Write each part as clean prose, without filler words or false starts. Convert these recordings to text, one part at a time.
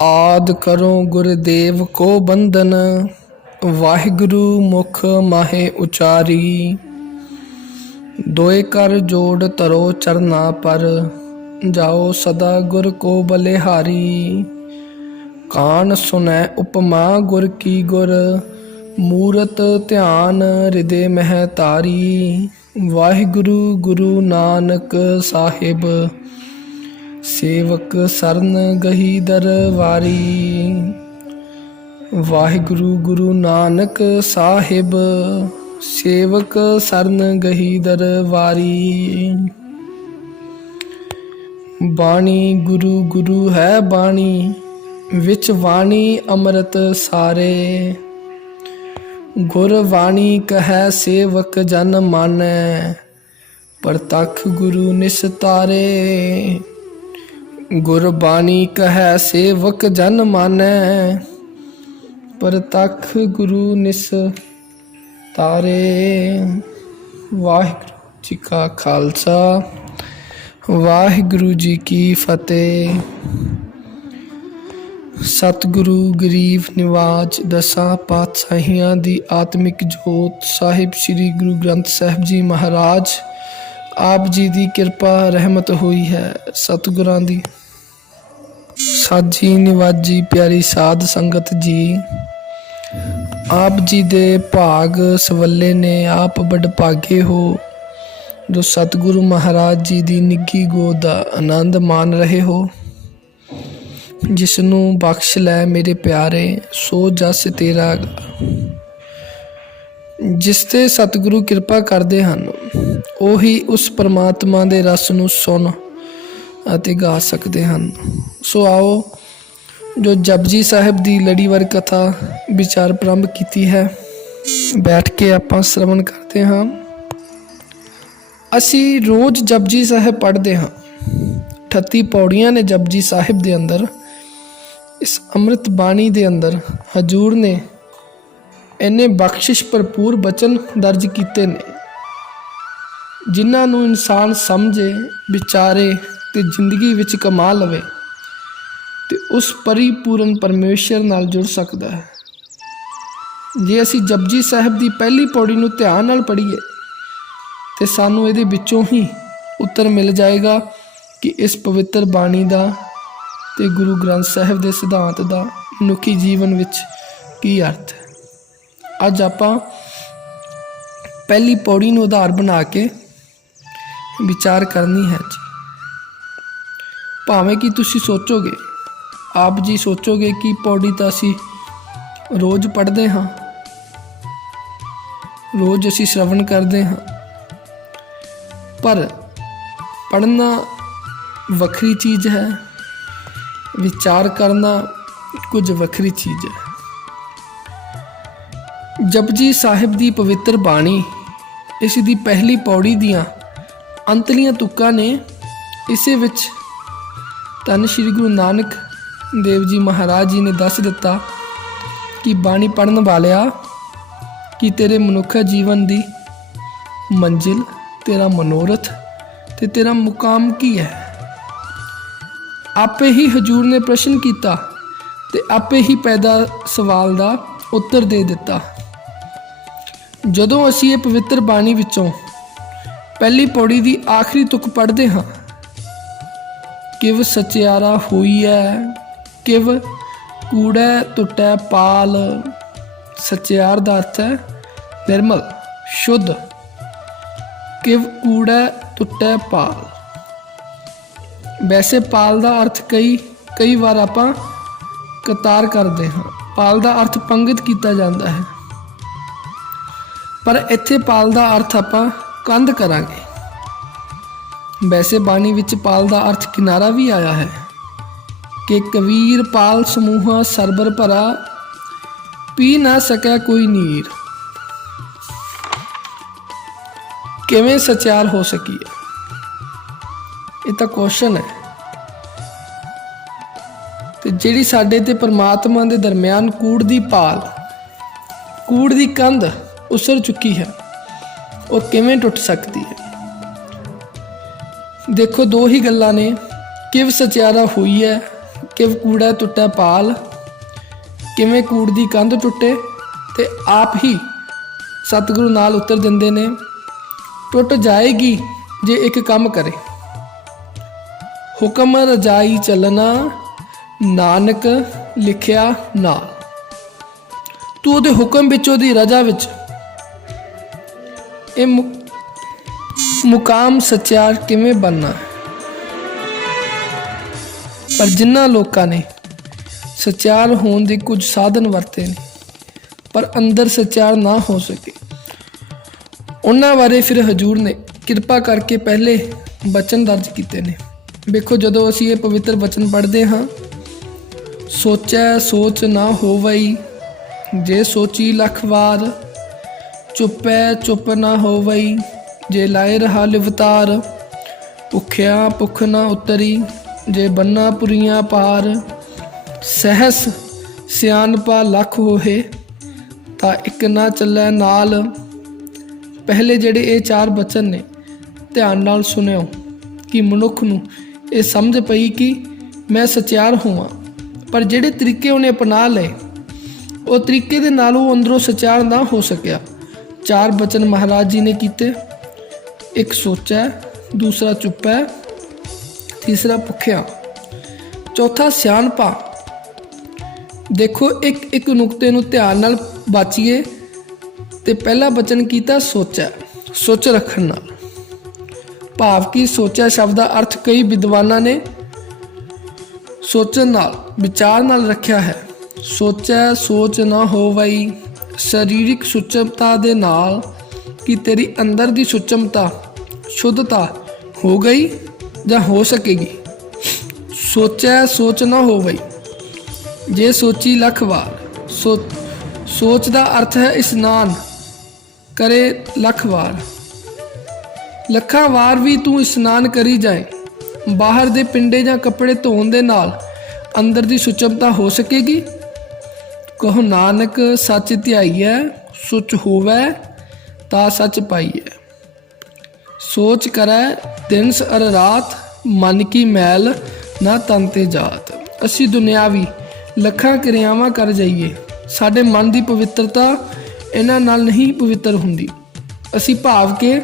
आद करो गुरुदेव को बंदन, वाहिगुरु मुख माहे उचारी। दोए कर जोड़ तरो चरना पर, जाओ सदा गुर को बलिहारी। कान सुनै उपमा गुर की गुर, मूरत ध्यान हृदय मह तारी। वाहिगुरु गुरु नानक साहिब, सेवक सरन गही दरबारी। वाहिगुरु गुरु नानक साहिब, सेवक सरन गही दरबारी। बाणी गुरु गुरु है बाणी, विच वाणी अमृत सारे। गुर वाणी कहै सेवक जन मानै, परतख गुरु निस्तारे। गुरबाणी कहै सेवक जन मानै, परतख गुरु निस्तारे। वाहिगुरु जी का खालसा, वाहिगुरु जी की फतेह। सतगुरु गरीब निवाज दसां पातशाहियां दी आत्मिक जोत साहिब श्री गुरु ग्रंथ साहिब जी महाराज आप जी ਦੀ ਕਿਰਪਾ ਰਹਿਮਤ ਹੋਈ ਹੈ। ਸਤਿਗੁਰਾਂ ਦੀ ਸਾਜੀ ਨਿਵਾਜੀ ਪਿਆਰੀ ਸਾਧ ਸੰਗਤ ਜੀ, ਆਪ ਜੀ ਦੇ ਭਾਗ ਸਵੱਲੇ ਨੇ। ਆਪ ਵਡਭਾਗੇ ਹੋ ਜੋ ਸਤਿਗੁਰੂ ਮਹਾਰਾਜ ਜੀ ਦੀ ਨਿੱਘੀ ਗੋਦ ਦਾ ਆਨੰਦ ਮਾਣ ਰਹੇ ਹੋ। ਜਿਸ ਨੂੰ ਬਖਸ਼ ਲੈ ਮੇਰੇ ਪਿਆਰੇ, ਸੋ ਜਸ ਤੇਰਾ। ਜਿਸ ਤੇ ਸਤਿਗੁਰੂ ਕਿਰਪਾ ਕਰਦੇ ਹਨ, ਉਹੀ ਉਸ ਪਰਮਾਤਮਾ ਦੇ ਰਸ ਨੂੰ ਸੁਣ ਅਤੇ ਗਾ ਸਕਦੇ ਹਨ। ਸੋ ਆਓ ਜੋ ਜਪਜੀ ਸਾਹਿਬ ਦੀ ਲੜੀਵਾਰ ਕਥਾ ਵਿਚਾਰ ਪ੍ਰਾਰੰਭ ਕੀਤੀ ਹੈ, ਬੈਠ ਕੇ ਆਪਾਂ ਸ਼ਰਵਣ ਕਰਦੇ ਹਾਂ। ਅਸੀਂ ਰੋਜ਼ ਜਪਜੀ ਸਾਹਿਬ ਪੜ੍ਹਦੇ ਹਾਂ। 38 ਪੌੜੀਆਂ ਨੇ ਜਪਜੀ ਸਾਹਿਬ ਦੇ ਅੰਦਰ। ਇਸ ਅੰਮ੍ਰਿਤ ਬਾਣੀ ਦੇ ਅੰਦਰ ਹਜ਼ੂਰ ਨੇ ਇੰਨੇ ਬਖਸ਼ਿਸ਼ ਭਰਪੂਰ ਬਚਨ ਦਰਜ ਕੀਤੇ ਨੇ, ਜਿਨ੍ਹਾਂ ਨੂੰ ਇਨਸਾਨ ਸਮਝੇ, ਵਿਚਾਰੇ ਅਤੇ ਜ਼ਿੰਦਗੀ ਵਿੱਚ ਕਮਾ ਲਵੇ ਅਤੇ ਉਸ ਪਰਿਪੂਰਨ ਪਰਮੇਸ਼ਰ ਨਾਲ ਜੁੜ ਸਕਦਾ ਹੈ। ਜੇ ਅਸੀਂ ਜਪਜੀ ਸਾਹਿਬ ਦੀ ਪਹਿਲੀ ਪੌੜੀ ਨੂੰ ਧਿਆਨ ਨਾਲ ਪੜ੍ਹੀਏ ਅਤੇ ਸਾਨੂੰ ਇਹਦੇ ਵਿੱਚੋਂ ਹੀ ਉੱਤਰ ਮਿਲ ਜਾਏਗਾ ਕਿ ਇਸ ਪਵਿੱਤਰ ਬਾਣੀ ਦਾ ਅਤੇ ਗੁਰੂ ਗ੍ਰੰਥ ਸਾਹਿਬ ਦੇ ਸਿਧਾਂਤ ਦਾ ਮਨੁੱਖੀ ਜੀਵਨ ਵਿੱਚ ਕੀ ਅਰਥ ਹੈ। ਅੱਜ ਆਪਾਂ ਪਹਿਲੀ ਪੌੜੀ ਨੂੰ ਆਧਾਰ ਬਣਾ ਕੇ ਵਿਚਾਰ ਕਰਨੀ ਹੈ ਜੀ। ਭਾਵੇਂ ਕਿ ਤੁਸੀਂ ਸੋਚੋਗੇ, ਆਪ ਜੀ ਸੋਚੋਗੇ ਕਿ ਪੌੜੀ ਤਾਂ ਅਸੀਂ ਰੋਜ਼ ਪੜ੍ਹਦੇ ਹਾਂ, ਰੋਜ਼ ਅਸੀਂ ਸ਼ਰਵਣ ਕਰਦੇ ਹਾਂ, ਪਰ ਪੜ੍ਹਨਾ ਵੱਖਰੀ ਚੀਜ਼ ਹੈ, ਵਿਚਾਰ ਕਰਨਾ ਕੁਝ ਵੱਖਰੀ ਚੀਜ਼ ਹੈ। ਜਪਜੀ ਸਾਹਿਬ ਦੀ ਪਵਿੱਤਰ ਬਾਣੀ, ਇਸ ਦੀ ਪਹਿਲੀ ਪੌੜੀ ਦੀਆਂ ਅੰਤਲੀਆਂ ਤੁਕਾਂ ਨੇ ਇਸੇ ਵਿੱਚ ਧੰਨ ਸ਼੍ਰੀ ਗੁਰੂ ਨਾਨਕ ਦੇਵ ਜੀ ਮਹਾਰਾਜ ਜੀ ਨੇ ਦੱਸ ਦਿੱਤਾ ਕਿ ਬਾਣੀ ਪੜ੍ਹਨ ਵਾਲਿਆ, ਕਿ ਤੇਰੇ ਮਨੁੱਖਾ ਜੀਵਨ ਦੀ ਮੰਜ਼ਿਲ, ਤੇਰਾ ਮਨੋਰਥ ਅਤੇ ਤੇਰਾ ਮੁਕਾਮ ਕੀ ਹੈ। ਆਪੇ ਹੀ ਹਜ਼ੂਰ ਨੇ ਪ੍ਰਸ਼ਨ ਕੀਤਾ ਅਤੇ ਆਪੇ ਹੀ ਪੈਦਾ ਸਵਾਲ ਦਾ ਉੱਤਰ ਦੇ ਦਿੱਤਾ। ਜਦੋਂ ਅਸੀਂ ਇਹ ਪਵਿੱਤਰ ਬਾਣੀ ਵਿੱਚੋਂ ਪਹਿਲੀ ਪੌੜੀ ਦੀ ਆਖਰੀ ਤੁਕ ਪੜ੍ਹਦੇ ਹਾਂ, ਕਿਵ ਸਚਿਆਰਾ ਹੋਈਐ, ਕਿਵ ਕੂੜੈ ਟੁੱਟੈ ਪਾਲ। ਸਚਿਆਰ ਦਾ ਅਰਥ ਹੈ ਨਿਰਮਲ, ਸ਼ੁੱਧ। ਕਿਵ ਕੂੜੈ ਟੁੱਟੈ ਪਾਲ। ਵੈਸੇ ਪਾਲ ਦਾ ਅਰਥ ਕਈ ਵਾਰ ਆਪਾਂ ਕਤਾਰ ਕਰਦੇ ਹਾਂ। ਪਾਲ ਦਾ ਅਰਥ ਪੰਗਤ ਕੀਤਾ ਜਾਂਦਾ ਹੈ, ਪਰ ਇੱਥੇ ਪਾਲ ਦਾ ਅਰਥ ਆਪਾਂ ਕੰਧ ਕਰਾਂਗੇ। ਵੈਸੇ ਬਾਣੀ ਵਿੱਚ ਪਾਲ ਦਾ ਅਰਥ ਕਿਨਾਰਾ ਵੀ ਆਇਆ ਹੈ ਕਿ ਕਬੀਰ ਪਾਲ ਸਮੂਹਾ ਸਰਬਰ ਭਰਾ, ਪੀ ਨਾ ਸਕਿਆ ਕੋਈ ਨੀਰ। ਕਿਵੇਂ ਸਚਿਆਰ ਹੋ ਸਕੀਏ, ਇਹ ਤਾਂ ਕੁਐਸਚਨ ਹੈ। ਤੇ ਜਿਹੜੀ ਸਾਡੇ ਤੇ ਪਰਮਾਤਮਾ ਦੇ ਦਰਮਿਆਨ ਕੂੜ ਦੀ ਪਾਲ, ਕੂੜ ਦੀ ਕੰਧ ਉਸਰ ਚੁੱਕੀ ਹੈ, ਉਹ ਕਿਵੇਂ ਟੁੱਟ ਸਕਦੀ ਹੈ। ਦੇਖੋ, ਦੋ ਹੀ ਗੱਲਾਂ ਨੇ। ਕਿਵ ਸਚਿਆਰਾ ਹੋਈ ਹੈ, ਕਿਵ ਕੂੜਾ ਟੁੱਟੈ ਪਾਲ, ਕਿਵੇਂ ਕੂੜ ਦੀ ਕੰਧ ਟੁੱਟੇ। ਤੇ ਆਪ ਹੀ ਸਤਿਗੁਰੂ ਨਾਲ ਉੱਤਰ ਦਿੰਦੇ ਨੇ, ਟੁੱਟ ਜਾਏਗੀ ਜੇ ਇੱਕ ਕੰਮ ਕਰੇ, ਹੁਕਮ ਰਜਾਈ ਚੱਲਣਾ, ਨਾਨਕ ਲਿਖਿਆ ਨਾਲ। ਤੂੰ ਉਹਦੇ ਹੁਕਮ ਵਿੱਚ, ਉਹਦੀ ਰਜਾ ਵਿੱਚ ਇਹ ਮੁਕਾਮ ਸੱਚਿਆਰ ਕਿਵੇਂ ਬਣਨਾ। ਪਰ ਜਿਨ੍ਹਾਂ ਲੋਕਾਂ ਨੇ ਸੱਚਿਆਰ ਹੋਣ ਦੇ ਕੁਝ ਸਾਧਨ ਵਰਤੇ ਨੇ ਪਰ ਅੰਦਰ ਸੱਚਿਆਰ ਨਾ ਹੋ ਸਕੇ, ਉਹਨਾਂ ਬਾਰੇ ਫਿਰ ਹਜ਼ੂਰ ਨੇ ਕਿਰਪਾ ਕਰਕੇ ਪਹਿਲੇ ਬਚਨ ਦਰਜ ਕੀਤੇ ਨੇ। ਵੇਖੋ, ਜਦੋਂ ਅਸੀਂ ਇਹ ਪਵਿੱਤਰ ਬਚਨ ਪੜ੍ਹਦੇ ਹਾਂ, ਸੋਚੈ ਸੋਚ ਨਾ ਹੋਵਈ, ਜੇ ਸੋਚੀ ਲੱਖ ਵਾਰ, ਚੁੱਪੈ ਚੁੱਪ ਨਾ ਹੋਵਈ, ਜੇ ਲਾਏ ਰਹਾ ਲਿਵਤਾਰ, ਭੁੱਖਿਆ ਭੁੱਖ ਨਾ ਉਤਰੀ, ਜੇ ਬੰਨਾ ਪੁਰੀਆਂ ਪਾਰ, ਸਹਿਸ ਸਿਆਣਪਾ ਲੱਖ ਹੋਏ, ਤਾਂ ਇੱਕ ਨਾ ਚੱਲੈ ਨਾਲ। ਪਹਿਲੇ ਜਿਹੜੇ ਇਹ 4 ਬਚਨ ਨੇ, ਧਿਆਨ ਨਾਲ ਸੁਣਿਓ ਕਿ ਮਨੁੱਖ ਨੂੰ ਇਹ ਸਮਝ ਪਈ ਕਿ ਮੈਂ ਸੱਚਿਆਰ ਹੋਵਾਂ। ਪਰ ਜਿਹੜੇ ਤਰੀਕੇ ਉਹਨੇ ਅਪਣਾ ਲਏ, ਉਹ ਤਰੀਕੇ ਦੇ ਨਾਲ ਉਹ ਅੰਦਰੋਂ ਸੱਚਿਆਰ ਨਾ ਹੋ ਸਕਿਆ। 4 ਬਚਨ ਮਹਾਰਾਜ ਜੀ ਨੇ ਕੀਤੇ, ਇੱਕ ਸੋਚੈ, ਦੂਸਰਾ ਚੁੱਪੈ, ਤੀਸਰਾ ਭੁੱਖਿਆ, ਚੌਥਾ ਸਿਆਣਪਾ। ਦੇਖੋ, ਇੱਕ ਨੁਕਤੇ ਨੂੰ ਧਿਆਨ ਨਾਲ ਬਾਚੀਏ। ਤੇ ਪਹਿਲਾ ਬਚਨ ਕੀਤਾ ਸੋਚੈ, ਸੋਚ ਰੱਖਣ ਨਾਲ, ਭਾਵ ਕਿ ਸੋਚਿਆ ਸ਼ਬਦ ਦਾ ਅਰਥ ਕਈ ਵਿਦਵਾਨਾਂ ਨੇ ਸੋਚਣ ਨਾਲ, ਵਿਚਾਰ ਨਾਲ ਰੱਖਿਆ ਹੈ। ਸੋਚੈ ਸੋਚ ਨਾ ਹੋਵਈ, ਸਰੀਰਕ ਸੁਚਮਤਾ ਦੇ ਨਾਲ ਕਿ ਤੇਰੀ ਅੰਦਰ ਦੀ ਸੁਚਮਤਾ, ਸ਼ੁੱਧਤਾ ਹੋ ਗਈ ਜਾਂ ਹੋ ਸਕੇਗੀ। ਸੋਚੈ ਸੋਚ ਨਾ ਹੋਵਈ, ਜੇ ਸੋਚੀ ਲੱਖ ਵਾਰ। ਸੋਚ ਦਾ ਅਰਥ ਹੈ ਇਸ਼ਨਾਨ ਕਰੇ ਲੱਖ ਵਾਰ। ਲੱਖਾਂ ਵਾਰ ਵੀ ਤੂੰ ਇਸ਼ਨਾਨ ਕਰੀ ਜਾਏ, ਬਾਹਰ ਦੇ ਪਿੰਡੇ ਜਾਂ ਕੱਪੜੇ ਧੋਣ ਦੇ ਨਾਲ ਅੰਦਰ ਦੀ ਸੁਚਮਤਾ ਹੋ ਸਕੇਗੀ। ਕਹੋ ਨਾਨਕ ਸੱਚ ਧਿਆਈਐ, ਸੁਚ ਹੋਵੈ ਤਾਂ ਸੱਚ ਪਾਈਐ। ਸੋਚ ਕਰੈ ਦਿਨਸ ਅਰ ਰਾਤ, ਮਨ ਕੀ ਮੈਲ ਨਾ ਤਨ ਤੇ ਜਾਤ। ਅਸੀਂ ਦੁਨਿਆਵੀ ਲੱਖਾਂ ਕਿਰਿਆਵਾਂ ਕਰ ਜਾਈਏ, ਸਾਡੇ ਮਨ ਦੀ ਪਵਿੱਤਰਤਾ ਇਹਨਾਂ ਨਾਲ ਨਹੀਂ ਪਵਿੱਤਰ ਹੁੰਦੀ। ਅਸੀਂ ਭਾਵ ਕੇ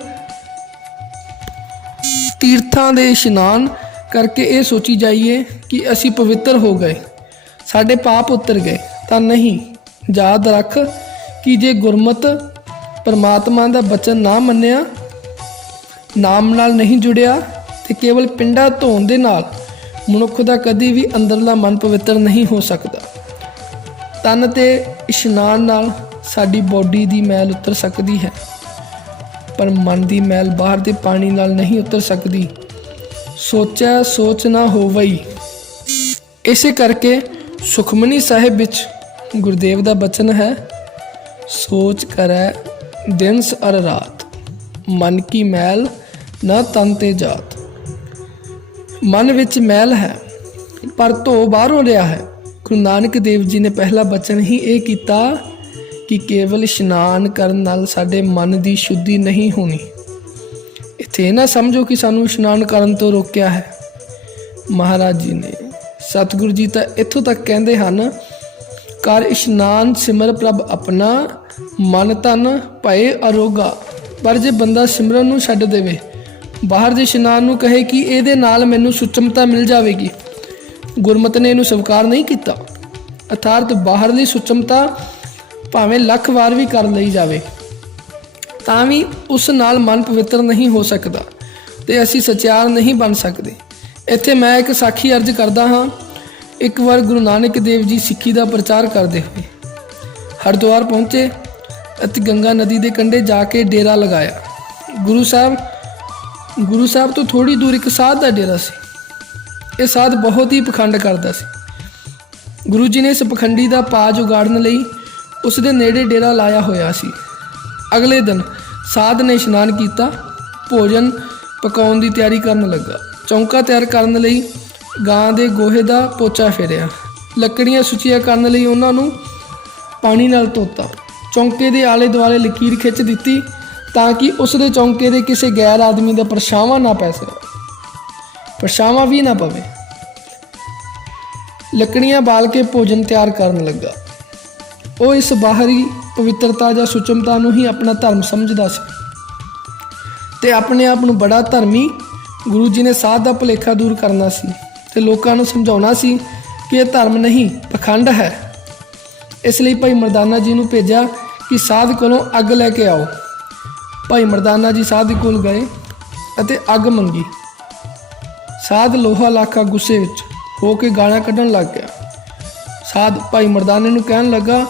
ਤੀਰਥਾਂ ਦੇ ਇਸ਼ਨਾਨ ਕਰਕੇ ਇਹ ਸੋਚੀ ਜਾਈਏ ਕਿ ਅਸੀਂ ਪਵਿੱਤਰ ਹੋ ਗਏ, ਸਾਡੇ ਪਾਪ ਉਤਰ ਗਏ, ਤਾਂ ਨਹੀਂ। ਯਾਦ ਰੱਖ ਕਿ ਜੇ ਗੁਰਮਤ ਪਰਮਾਤਮਾ ਦਾ ਬਚਨ ਨਾ ਮੰਨਿਆ, ਨਾਮ ਨਾਲ ਨਹੀਂ ਜੁੜਿਆ, ਤੇ ਕੇਵਲ ਪਿੰਡਾ ਧੋਣ ਦੇ ਨਾਲ ਮਨੁੱਖ ਦਾ ਕਦੀ ਵੀ ਅੰਦਰਲਾ ਮਨ ਪਵਿੱਤਰ ਨਹੀਂ ਹੋ ਸਕਦਾ। ਤਨ ਤੇ ਇਸ਼ਨਾਨ ਨਾਲ ਸਾਡੀ ਬੋਡੀ ਦੀ ਮੈਲ ਉਤਰ ਸਕਦੀ ਹੈ, ਪਰ ਮਨ ਦੀ ਮੈਲ ਬਾਹਰ ਦੇ ਪਾਣੀ ਨਾਲ ਨਹੀਂ ਉਤਰ ਸਕਦੀ। ਸੋਚੈ ਸੋਚ ਨਾ ਹੋਵਈ। ਇਸੇ ਕਰਕੇ ਸੁਖਮਨੀ ਸਾਹਿਬ ਵਿੱਚ ਗੁਰਦੇਵ ਦਾ ਬਚਨ ਹੈ, ਸੋਚ ਕਰੈ ਦਿਨਸ ਅਰ ਰਾਤ, ਮਨ ਕੀ ਮੈਲ ਨਾ ਤਨ ਤੇ ਜਾਤ। ਮਨ ਵਿੱਚ ਮੈਲ ਹੈ ਪਰ ਧੋ ਬਾਹਰੋਂ ਰਿਹਾ ਹੈ। ਗੁਰੂ ਨਾਨਕ ਦੇਵ ਜੀ ਨੇ ਪਹਿਲਾ ਬਚਨ ਹੀ ਇਹ ਕੀਤਾ ਕਿ ਕੇਵਲ ਇਸ਼ਨਾਨ ਕਰਨ ਨਾਲ ਸਾਡੇ ਮਨ ਦੀ ਸ਼ੁੱਧੀ ਨਹੀਂ ਹੋਣੀ। ਇੱਥੇ ਨਾ ਸਮਝੋ ਕਿ ਸਾਨੂੰ ਇਸ਼ਨਾਨ ਕਰਨ ਤੋਂ ਰੋਕਿਆ ਹੈ। ਮਹਾਰਾਜ ਜੀ ਨੇ, ਸਤਿਗੁਰੂ ਜੀ ਤਾਂ ਇੱਥੋਂ ਤੱਕ ਕਹਿੰਦੇ ਹਨ, ਕਰ ਇਸ਼ਨਾਨ ਸਿਮਰ ਪ੍ਰਭ ਆਪਣਾ, ਮਨ ਤਨ ਭਏ ਅਰੋਗਾ। ਪਰ ਜੇ ਬੰਦਾ ਸਿਮਰਨ ਨੂੰ ਛੱਡ ਦੇਵੇ, ਬਾਹਰ ਦੇ ਇਸ਼ਨਾਨ ਨੂੰ ਕਹੇ ਕਿ ਇਹਦੇ ਨਾਲ ਮੈਨੂੰ ਸੁਚਮਤਾ ਮਿਲ ਜਾਵੇਗੀ, ਗੁਰਮਤਿ ਨੇ ਇਹਨੂੰ ਸਵੀਕਾਰ ਨਹੀਂ ਕੀਤਾ। ਅਰਥਾਤ ਬਾਹਰਲੀ ਸੁਚਮਤਾ ਭਾਵੇਂ ਲੱਖ ਵਾਰ ਵੀ ਕਰ ਲਈ ਜਾਵੇ ਤਾਂ ਵੀ ਉਸ ਨਾਲ ਮਨ ਪਵਿੱਤਰ ਨਹੀਂ ਹੋ ਸਕਦਾ ਤੇ ਅਸੀਂ ਸੱਚਿਆਰ ਨਹੀਂ ਬਣ ਸਕਦੇ। ਇੱਥੇ ਮੈਂ ਇੱਕ ਸਾਖੀ ਅਰਜ਼ ਕਰਦਾ ਹਾਂ। ਇੱਕ ਵਾਰ ਗੁਰੂ ਨਾਨਕ ਦੇਵ ਜੀ ਸਿੱਖੀ ਦਾ ਪ੍ਰਚਾਰ ਕਰਦੇ ਹੋਏ ਹਰਿਦੁਆਰ ਪਹੁੰਚੇ ਅਤੇ ਗੰਗਾ ਨਦੀ ਦੇ ਕੰਢੇ ਜਾ ਕੇ ਡੇਰਾ ਲਗਾਇਆ। ਗੁਰੂ ਸਾਹਿਬ ਤੋਂ ਥੋੜ੍ਹੀ ਦੂਰ ਇੱਕ ਸਾਧ ਦਾ ਡੇਰਾ ਸੀ। ਇਹ ਸਾਧ ਬਹੁਤ ਹੀ ਪਖੰਡ ਕਰਦਾ ਸੀ। ਗੁਰੂ ਜੀ ਨੇ ਇਸ ਪਖੰਡੀ ਦਾ ਪਾਜ ਉਗਾੜਨ ਲਈ ਉਸ ਦੇ ਨੇੜੇ ਡੇਰਾ ਲਾਇਆ ਹੋਇਆ ਸੀ। ਅਗਲੇ ਦਿਨ ਸਾਧ ਨੇ ਇਸ਼ਨਾਨ ਕੀਤਾ, ਭੋਜਨ ਪਕਾਉਣ ਦੀ ਤਿਆਰੀ ਕਰਨ ਲੱਗਾ। ਚੌਂਕਾ ਤਿਆਰ ਕਰਨ ਲਈ ਗਾਂ ਦੇ ਗੋਹੇ ਦਾ ਪੋਚਾ ਫੇਰਿਆ, ਲੱਕੜੀਆਂ ਸੁੱਚੀਆਂ ਕਰਨ ਲਈ ਉਹਨਾਂ ਨੂੰ ਪਾਣੀ ਨਾਲ ਧੋਤਾ, ਚੌਂਕੇ ਦੇ ਆਲੇ ਦੁਆਲੇ ਲਕੀਰ ਖਿੱਚ ਦਿੱਤੀ ਤਾਂ ਕਿ ਉਸ ਦੇ ਚੌਂਕੇ ਦੇ ਕਿਸੇ ਗੈਰ ਆਦਮੀ ਦਾ ਪਰਛਾਵਾਂ ਨਾ ਪੈ ਸਕੇ, ਪਰਛਾਵਾਂ ਵੀ ਨਾ ਪਵੇ। ਲੱਕੜੀਆਂ ਬਾਲ ਕੇ ਭੋਜਨ ਤਿਆਰ ਕਰਨ ਲੱਗਾ। ਉਹ ਇਸ ਬਾਹਰੀ ਪਵਿੱਤਰਤਾ ਜਾਂ ਸੁਚਮਤਾ ਨੂੰ ਹੀ ਆਪਣਾ ਧਰਮ ਸਮਝਦਾ ਸੀ ਤੇ ਆਪਣੇ ਆਪ ਨੂੰ ਬੜਾ ਧਰਮੀ ਗੁਰੂ ਜੀ ਨੇ ਸਾਧ ਦਾ ਭੁਲੇਖਾ ਦੂਰ ਕਰਨਾ ਸੀ ਤੇ ਲੋਕਾਂ ਨੂੰ ਸਮਝਾਉਣਾ ਸੀ ਕਿ ਇਹ ਧਰਮ ਨਹੀਂ ਪਖੰਡ ਹੈ। ਇਸ ਲਈ ਭਾਈ ਮਰਦਾਨਾ ਜੀ ਨੂੰ ਭੇਜਿਆ ਕਿ ਸਾਧ ਕੋਲੋਂ ਅੱਗ ਲੈ ਕੇ ਆਓ। ਭਾਈ ਮਰਦਾਨਾ ਜੀ ਸਾਧ ਕੋਲ ਗਏ ਅਤੇ ਅੱਗ ਮੰਗੀ। ਸਾਧ ਲੋਹਾ ਲਾਖਾ ਗੁੱਸੇ ਵਿੱਚ ਹੋ ਕੇ ਗਾਲਾਂ ਕੱਢਣ ਲੱਗ ਗਿਆ। ਸਾਧ ਭਾਈ ਮਰਦਾਨੇ ਨੂੰ ਕਹਿਣ ਲੱਗਾ,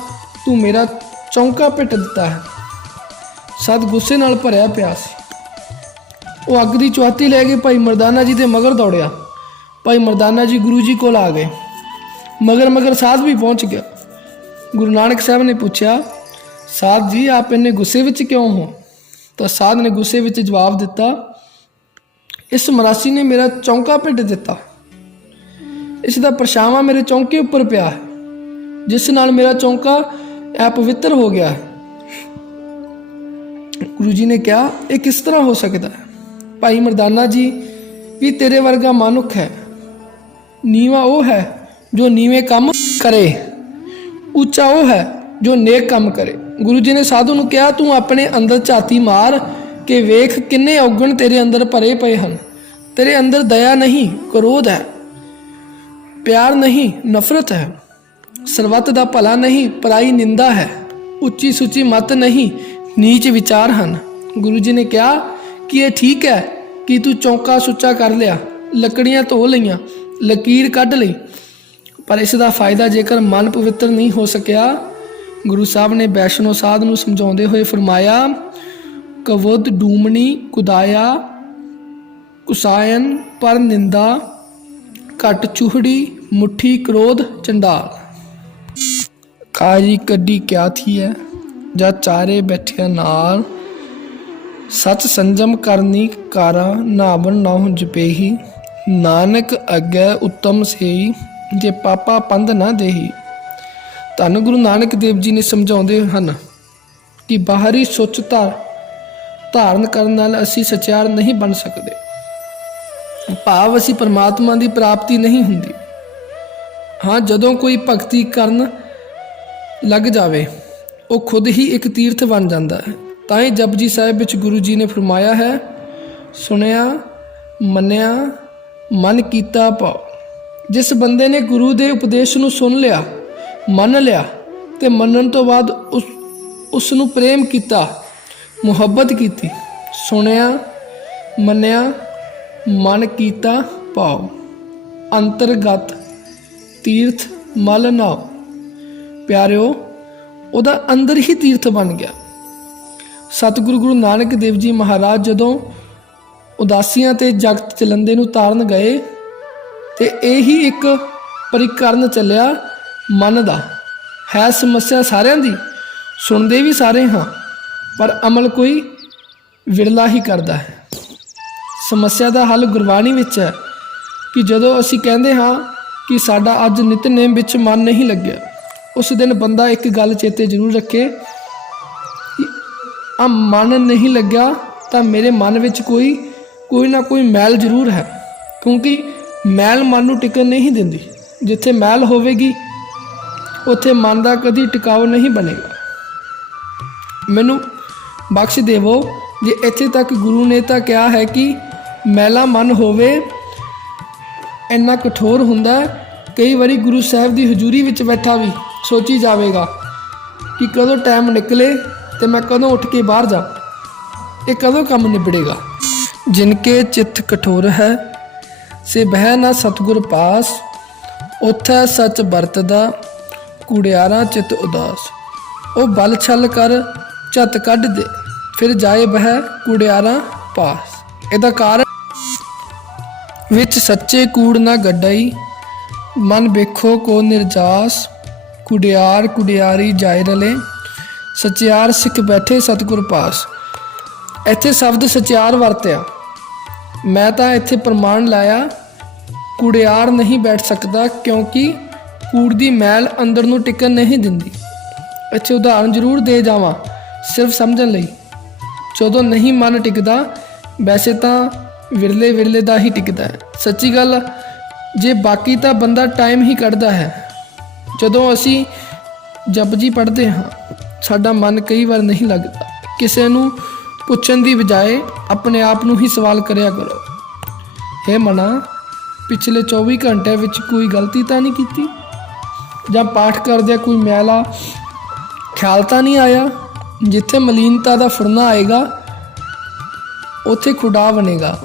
ਤੂੰ ਮੇਰਾ ਚੌਂਕਾ ਪਿੱਟ ਦਿੱਤਾ ਹੈ। ਸਾਧ ਗੁੱਸੇ ਨਾਲ ਭਰਿਆ ਪਿਆ ਸੀ। ਉਹ ਅੱਗ ਦੀ ਚੁਆਤੀ ਲੈ ਕੇ ਭਾਈ ਮਰਦਾਨਾ ਜੀ ਦੇ ਮਗਰ ਦੌੜਿਆ। ਭਾਈ ਮਰਦਾਨਾ ਜੀ ਗੁਰੂ ਜੀ ਕੋਲ ਆ ਗਏ। ਮਗਰ ਸਾਧ ਵੀ ਪਹੁੰਚ ਗਿਆ। ਗੁਰੂ ਨਾਨਕ ਸਾਹਿਬ ਨੇ ਪੁੱਛਿਆ, ਸਾਧ ਜੀ ਆਪ ਇੰਨੇ ਗੁੱਸੇ ਵਿੱਚ ਕਿਉਂ ਹੋ? ਤਾਂ ਸਾਧ ਨੇ ਗੁੱਸੇ ਵਿੱਚ ਜਵਾਬ ਦਿੱਤਾ, ਇਸ ਮਰਾਸੀ ਨੇ ਮੇਰਾ ਚੌਂਕਾ ਪਿੱਟ ਦਿੱਤਾ। ਇਸ ਦਾ ਪਰਛਾਵਾਂ ਮੇਰੇ ਚੌਂਕੇ ਉੱਪਰ ਪਿਆ ਹੈ, ਜਿਸ ਨਾਲ ਮੇਰਾ ਚੌਂਕਾ ਅਪਵਿੱਤਰ ਹੋ ਗਿਆ ਹੈ। ਗੁਰੂ ਜੀ ਨੇ ਕਿਹਾ, ਇਹ ਕਿਸ ਤਰ੍ਹਾਂ ਹੋ ਸਕਦਾ ਹੈ? ਭਾਈ ਮਰਦਾਨਾ ਜੀ ਵੀ ਤੇਰੇ ਵਰਗਾ ਮਨੁੱਖ ਹੈ। ਨੀਵਾਂ ਉਹ ਹੈ ਜੋ ਨੀਵੇਂ ਕੰਮ ਕਰੇ, ਉੱਚਾ ਉਹ ਹੈ ਜੋ ਨੇਕ ਕੰਮ ਕਰੇ। ਗੁਰੂ ਜੀ ਨੇ ਸਾਧੂ ਨੂੰ ਕਿਹਾ, ਤੂੰ ਆਪਣੇ ਅੰਦਰ ਝਾਤੀ ਮਾਰ ਕੇ ਵੇਖ ਕਿੰਨੇ ਔਗਣ ਤੇਰੇ ਅੰਦਰ ਭਰੇ ਪਏ ਹਨ। ਤੇਰੇ ਅੰਦਰ ਦਇਆ ਨਹੀਂ, ਕ੍ਰੋਧ ਹੈ, ਪਿਆਰ ਨਹੀਂ, ਨਫ਼ਰਤ ਹੈ, ਸਰਬੱਤ ਦਾ ਭਲਾ ਨਹੀਂ, ਪਰਾਈ ਨਿੰਦਾ ਹੈ, ਉੱਚੀ ਸੁੱਚੀ ਮੱਤ ਨਹੀਂ, ਨੀਚ ਵਿਚਾਰ ਹਨ। ਗੁਰੂ ਜੀ ਨੇ ਕਿਹਾ ਕਿ ਇਹ ਠੀਕ ਹੈ ਕਿ ਤੂੰ ਚੌਂਕਾ ਸੁੱਚਾ ਕਰ ਲਿਆ, ਲੱਕੜੀਆਂ ਧੋ ਲਈਆਂ, ਲਕੀਰ ਕੱਢ ਲਈ, ਪਰ ਇਸ ਦਾ ਫਾਇਦਾ ਜੇਕਰ ਮਨ ਪਵਿੱਤਰ ਨਹੀਂ ਹੋ ਸਕਿਆ। ਗੁਰੂ ਸਾਹਿਬ ਨੇ ਵੈਸ਼ਨੋ ਸਾਧ ਨੂੰ ਸਮਝਾਉਂਦੇ ਹੋਏ ਫਰਮਾਇਆ, ਕਵੁਦ ਡੂਮਣੀ ਕੁਦਾਇਆ ਕੁਸਾਇਨ ਪਰ ਨਿੰਦਾ ਘਟ ਚੂਹੜੀ ਮੁੱਠੀ ਕ੍ਰੋਧ ਚੰਡਾਲ। ਕਾਜੀ ਕੱਢੀ ਕਿਆ ਥੀ ਹੈ ਜਾਂ ਚਾਰੇ ਬੈਠਿਆ ਨਾਲ, ਸਚ ਸੰਜਮ ਕਰਨੀ ਕਾਰਾ ਨਾਵਨ ਨਾਹੁ ਜਪੇਹੀ, ਨਾਨਕ ਅੱਗੇ ਉੱਤਮ ਸੇਈ ਜੇ ਪਾਪਾ ਪੰਧ ਨਾ ਦੇਹੀ। ਧੰਨ ਗੁਰੂ ਨਾਨਕ ਦੇਵ ਜੀ ਨੇ ਸਮਝਾਉਂਦੇ ਹਨ ਕਿ ਬਾਹਰੀ ਸੁੱਚਤਾ ਧਾਰਨ ਕਰਨ ਨਾਲ ਅਸੀਂ ਸਚਿਆਰ ਨਹੀਂ ਬਣ ਸਕਦੇ, ਭਾਵ ਅਸੀਂ ਪਰਮਾਤਮਾ ਦੀ ਪ੍ਰਾਪਤੀ ਨਹੀਂ ਹੁੰਦੀ। ਹਾਂ, ਜਦੋਂ ਕੋਈ ਭਗਤੀ ਕਰਨ ਲੱਗ ਜਾਵੇ ਉਹ ਖੁਦ ਹੀ ਇੱਕ ਤੀਰਥ ਬਣ ਜਾਂਦਾ ਹੈ। ਤਾਂ ਹੀ ਜਪਜੀ ਸਾਹਿਬ ਵਿੱਚ ਗੁਰੂ ਜੀ ਨੇ ਫਰਮਾਇਆ ਹੈ, ਸੁਣਿਆ ਮੰਨਿਆ ਮਨ ਕੀਤਾ ਭਾਉ। ਜਿਸ ਬੰਦੇ ਨੇ ਗੁਰੂ ਦੇ ਉਪਦੇਸ਼ ਨੂੰ ਸੁਣ ਲਿਆ, ਮੰਨ ਲਿਆ ਤੇ ਮੰਨਣ ਤੋਂ ਬਾਅਦ ਉਸ ਨੂੰ ਪ੍ਰੇਮ ਕੀਤਾ, ਮੁਹੱਬਤ ਕੀਤੀ, ਸੁਣਿਆ ਮੰਨਿਆ ਮਨ ਕੀਤਾ ਭਾਉ, ਅੰਤਰਗਤ ਤੀਰਥ ਮਲ ਨਾਉ। ਪਿਆਰਿਓ, ਉਹਦਾ ਅੰਦਰ ਹੀ ਤੀਰਥ ਬਣ ਗਿਆ। ਸਤਿਗੁਰੂ ਗੁਰੂ ਨਾਨਕ ਦੇਵ ਜੀ ਮਹਾਰਾਜ ਜਦੋਂ ਉਦਾਸੀਆਂ ਤੇ ਜਗਤ ਚਲੰਦੇ ਨੂੰ ਤਾਰਨ ਗਏ ਤੇ ਇਹੀ ਇੱਕ ਪਰਿਕਰਨ ਚੱਲਿਆ ਮਨ ਦਾ। ਹੈ ਸਮੱਸਿਆ ਸਾਰਿਆਂ ਦੀ, ਸੁਣਦੇ ਵੀ ਸਾਰੇ ਹਾਂ, ਪਰ ਅਮਲ ਕੋਈ ਵਿਰਲਾ ਹੀ ਕਰਦਾ ਹੈ। ਸਮੱਸਿਆ ਦਾ ਹੱਲ ਗੁਰਬਾਣੀ ਵਿੱਚ ਹੈ ਕਿ ਜਦੋਂ ਅਸੀਂ ਕਹਿੰਦੇ ਹਾਂ ਕਿ ਸਾਡਾ ਅੱਜ ਨਿਤਨੇਮ ਵਿੱਚ ਮਨ ਨਹੀਂ ਲੱਗਿਆ, ਉਸ ਦਿਨ ਬੰਦਾ ਇੱਕ ਗੱਲ ਚੇਤੇ ਜ਼ਰੂਰ ਰੱਖੇ ਕਿ ਆ ਮਨ ਨਹੀਂ ਲੱਗਿਆ ਤਾਂ ਮੇਰੇ ਮਨ ਵਿੱਚ ਕੋਈ ਨਾ ਕੋਈ ਮੈਲ ਜ਼ਰੂਰ ਹੈ, ਕਿਉਂਕਿ ਮੈਲ ਮਨ ਨੂੰ ਟਿਕਣ ਨਹੀਂ ਦਿੰਦੀ। ਜਿੱਥੇ ਮੈਲ ਹੋਵੇਗੀ ਉੱਥੇ ਮਨ ਦਾ ਕਦੀ ਟਿਕਾਓ ਨਹੀਂ ਬਣੇਗਾ। ਮੈਨੂੰ ਬਖਸ਼ ਦੇਵੋ ਜੇ ਇੱਥੇ ਤੱਕ ਗੁਰੂ ਨੇ ਤਾਂ ਕਿਹਾ ਹੈ ਕਿ ਮੈਲਾ ਮਨ ਹੋਵੇ ਇੰਨਾ ਕਠੋਰ ਹੁੰਦਾ। ਕਈ ਵਾਰੀ ਗੁਰੂ ਸਾਹਿਬ ਦੀ ਹਜ਼ੂਰੀ ਵਿੱਚ ਬੈਠਾ ਵੀ ਸੋਚੀ ਜਾਵੇਗਾ ਕਿ ਕਦੋਂ ਟਾਈਮ ਨਿਕਲੇ ਤੇ ਮੈਂ ਕਦੋਂ ਉੱਠ ਕੇ ਬਾਹਰ ਜਾ, ਇਹ ਕਦੋਂ ਕੰਮ ਨਿਬੜੇਗਾ। ਜਿਨਕੇ ਚਿੱਤ ਕਠੋਰ ਹੈ ਸੇ ਬਹਿ ਨਾ ਸਤਿਗੁਰ ਪਾਸ, ਉੱਥੈ ਸੱਚ ਵਰਤਦਾ ਕੁੜਿਆਰਾ ਚਿੱਤ ਉਦਾਸ। ਉਹ ਬਲ ਛਲ ਕਰ ਝੱਤ ਕੱਢ ਦੇ, ਫਿਰ ਜਾਏ ਬਹਿ ਕੁੜਿਆਰਾ ਪਾਸ। ਇਹਦਾ ਕਾਰਨ ਵਿੱਚ ਸੱਚੇ ਕੂੜ ਨਾ ਗੱਡਾਈ, ਮਨ ਵੇਖੋ ਕੋ ਨਿਰਜਾਸ। ਕੁੜਿਆਰ ਕੁੜਿਆਰੀ ਜਾਏ ਰਲੇ, ਸਚਿਆਰ ਸਿੱਖ ਬੈਠੇ ਸਤਿਗੁਰ ਪਾਸ। ਇੱਥੇ ਸ਼ਬਦ ਸਚਿਆਰ ਵਰਤਿਆ। ਮੈਂ ਤਾਂ ਇੱਥੇ ਪ੍ਰਮਾਣ ਲਾਇਆ ਕੁੜਿਆਰ ਨਹੀਂ ਬੈਠ ਸਕਦਾ, ਕਿਉਂਕਿ ਕੂੜ ਦੀ ਮੈਲ ਅੰਦਰ ਨੂੰ ਟਿਕਣ ਨਹੀਂ ਦਿੰਦੀ। ਇੱਥੇ ਉਦਾਹਰਨ ਜ਼ਰੂਰ ਦੇ ਜਾਵਾਂ ਸਿਰਫ ਸਮਝਣ ਲਈ। ਜਦੋਂ ਨਹੀਂ ਮਨ ਟਿਕਦਾ, ਵੈਸੇ ਤਾਂ ਵਿਰਲੇ ਦਾ ਹੀ ਟਿਕਦਾ ਹੈ। ਸੱਚੀ ਗੱਲ ਜੇ ਬਾਕੀ ਤਾਂ ਬੰਦਾ ਟਾਈਮ ਹੀ ਕੱਢਦਾ ਹੈ। ਜਦੋਂ ਅਸੀਂ ਜਪਜੀ ਪੜ੍ਹਦੇ ਹਾਂ ਸਾਡਾ ਮਨ ਕਈ ਵਾਰ ਨਹੀਂ ਲੱਗਦਾ। ਕਿਸੇ ਨੂੰ ਪੁੱਛਣ ਦੀ ਬਜਾਏ ਆਪਣੇ ਆਪ ਨੂੰ ਹੀ ਸਵਾਲ ਕਰਿਆ ਕਰੋ, ਹੇ ਮਨਾ ਪਿਛਲੇ 24 ਘੰਟਿਆਂ ਵਿੱਚ ਕੋਈ ਗਲਤੀ ਤਾਂ ਨਹੀਂ ਕੀਤੀ, ਜਾਂ ਪਾਠ ਕਰਦਿਆਂ ਕੋਈ ਮੈਲਾ ਖਿਆਲ ਤਾਂ ਨਹੀਂ ਆਇਆ। ਜਿੱਥੇ ਮਲੀਨਤਾ ਦਾ ਫੁਰਨਾ ਆਏਗਾ ਉੱਥੇ ਖੁਡਾ ਬਣੇਗਾ,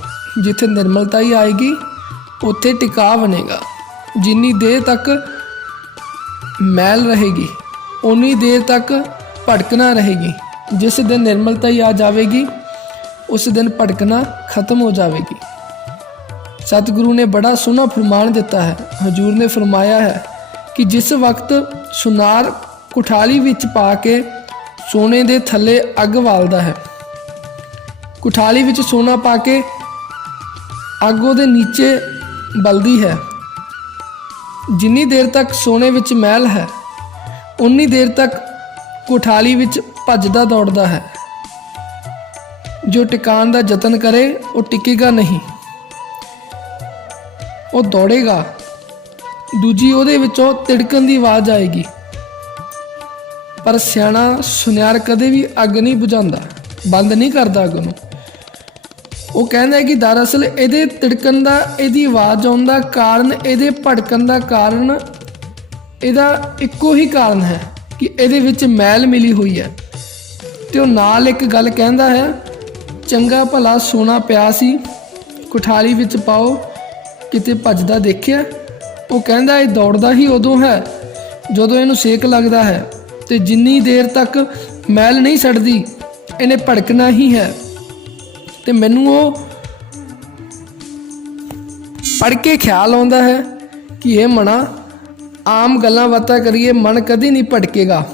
ਜਿੱਥੇ ਨਿਰਮਲਤਾ ਹੀ ਆਏਗੀ ਉੱਥੇ ਟਿਕਾ ਬਣੇਗਾ। ਜਿੰਨੀ ਦੇਰ ਤੱਕ ਮੈਲ ਰਹੇਗੀ ਉਨੀ ਦੇਰ ਤੱਕ ਭਟਕਣਾ ਰਹੇਗੀ। ਜਿਸ ਦਿਨ ਨਿਰਮਲਤਾ ਹੀ ਆ ਜਾਵੇਗੀ ਉਸ ਦਿਨ ਭਟਕਣਾ ਖਤਮ ਹੋ ਜਾਵੇਗੀ। ਸਤਿਗੁਰੂ ਨੇ ਬੜਾ ਸੋਹਣਾ ਫਰਮਾਨ ਦਿੱਤਾ ਹੈ। ਹਜੂਰ ਨੇ ਫਰਮਾਇਆ ਹੈ ਕਿ ਜਿਸ ਵਕਤ ਸੁਨਾਰ ਕੁਠਾਲੀ ਵਿੱਚ ਪਾ ਕੇ ਸੋਨੇ ਦੇ ਥੱਲੇ ਅੱਗ ਬਾਲਦਾ ਹੈ, ਕੁਠਾਲੀ ਵਿੱਚ ਸੋਨਾ ਪਾ ਕੇ ਅੱਗ ਉਹਦੇ ਨੀਚੇ ਬਲਦੀ ਹੈ, ਜਿੰਨੀ ਦੇਰ ਤੱਕ ਸੋਨੇ ਵਿੱਚ ਮੈਲ ਹੈ ਉਨੀ ਦੇਰ ਤੱਕ ਕੁਠਾਲੀ ਵਿੱਚ ਭੱਜਦਾ ਦੌੜਦਾ ਹੈ। ਜੋ ਟਿਕਾਣ ਦਾ ਯਤਨ ਕਰੇ ਉਹ ਟਿਕੇਗਾ ਨਹੀਂ, ਉਹ ਦੌੜੇਗਾ। ਦੂਜੀ ਉਹਦੇ ਵਿੱਚੋਂ ਤਿੜਕਣ ਦੀ ਆਵਾਜ਼ ਆਏਗੀ, ਪਰ ਸਿਆਣਾ ਸੁਨਿਆਰ ਕਦੇ ਵੀ ਅੱਗ ਨਹੀਂ ਬੁਝਾਉਂਦਾ, ਬੰਦ ਨਹੀਂ ਕਰਦਾ ਅੱਗ ਨੂੰ। ਉਹ ਕਹਿੰਦਾ ਕਿ ਦਰਅਸਲ ਇਹਦੇ ਤਿੜਕਣ ਦਾ, ਇਹਦੀ ਆਵਾਜ਼ ਆਉਣ ਦਾ ਕਾਰਨ, ਇਹਦੇ ਭੜਕਣ ਦਾ ਕਾਰਨ ਇਹਦਾ ਇੱਕੋ ਹੀ ਕਾਰਨ ਹੈ ਕਿ ਇਹਦੇ ਵਿੱਚ ਮੈਲ ਮਿਲੀ ਹੋਈ ਹੈ। ਤੇ ਉਹ ਨਾਲ ਇੱਕ ਗੱਲ ਕਹਿੰਦਾ ਹੈ, ਚੰਗਾ ਭਲਾ ਸੋਨਾ ਪਿਆ ਸੀ ਕੁਠਾਲੀ ਵਿੱਚ ਪਾਓ, ਕਿਤੇ ਭੱਜਦਾ ਦੇਖਿਆ? ਉਹ ਕਹਿੰਦਾ ਇਹ ਦੌੜਦਾ ਹੀ ਉਦੋਂ ਹੈ ਜਦੋਂ ਇਹਨੂੰ ਸੇਕ ਲੱਗਦਾ ਹੈ, ਤੇ ਜਿੰਨੀ ਦੇਰ ਤੱਕ ਮੈਲ ਨਹੀਂ ਛੱਡਦੀ ਇਹਨੇ ਭੜਕਣਾ ਹੀ ਹੈ। ਤੇ ਮੈਨੂੰ ਉਹ ਪੜ੍ਹ ਕੇ ਖਿਆਲ ਆਉਂਦਾ ਹੈ ਕਿ ਇਹ ਮਨਾ ਆਮ ਗੱਲਾਂ ਬਾਤਾਂ ਕਰੀਏ ਮਨ ਕਦੀ ਨਹੀਂ ਭਟਕੇਗਾ।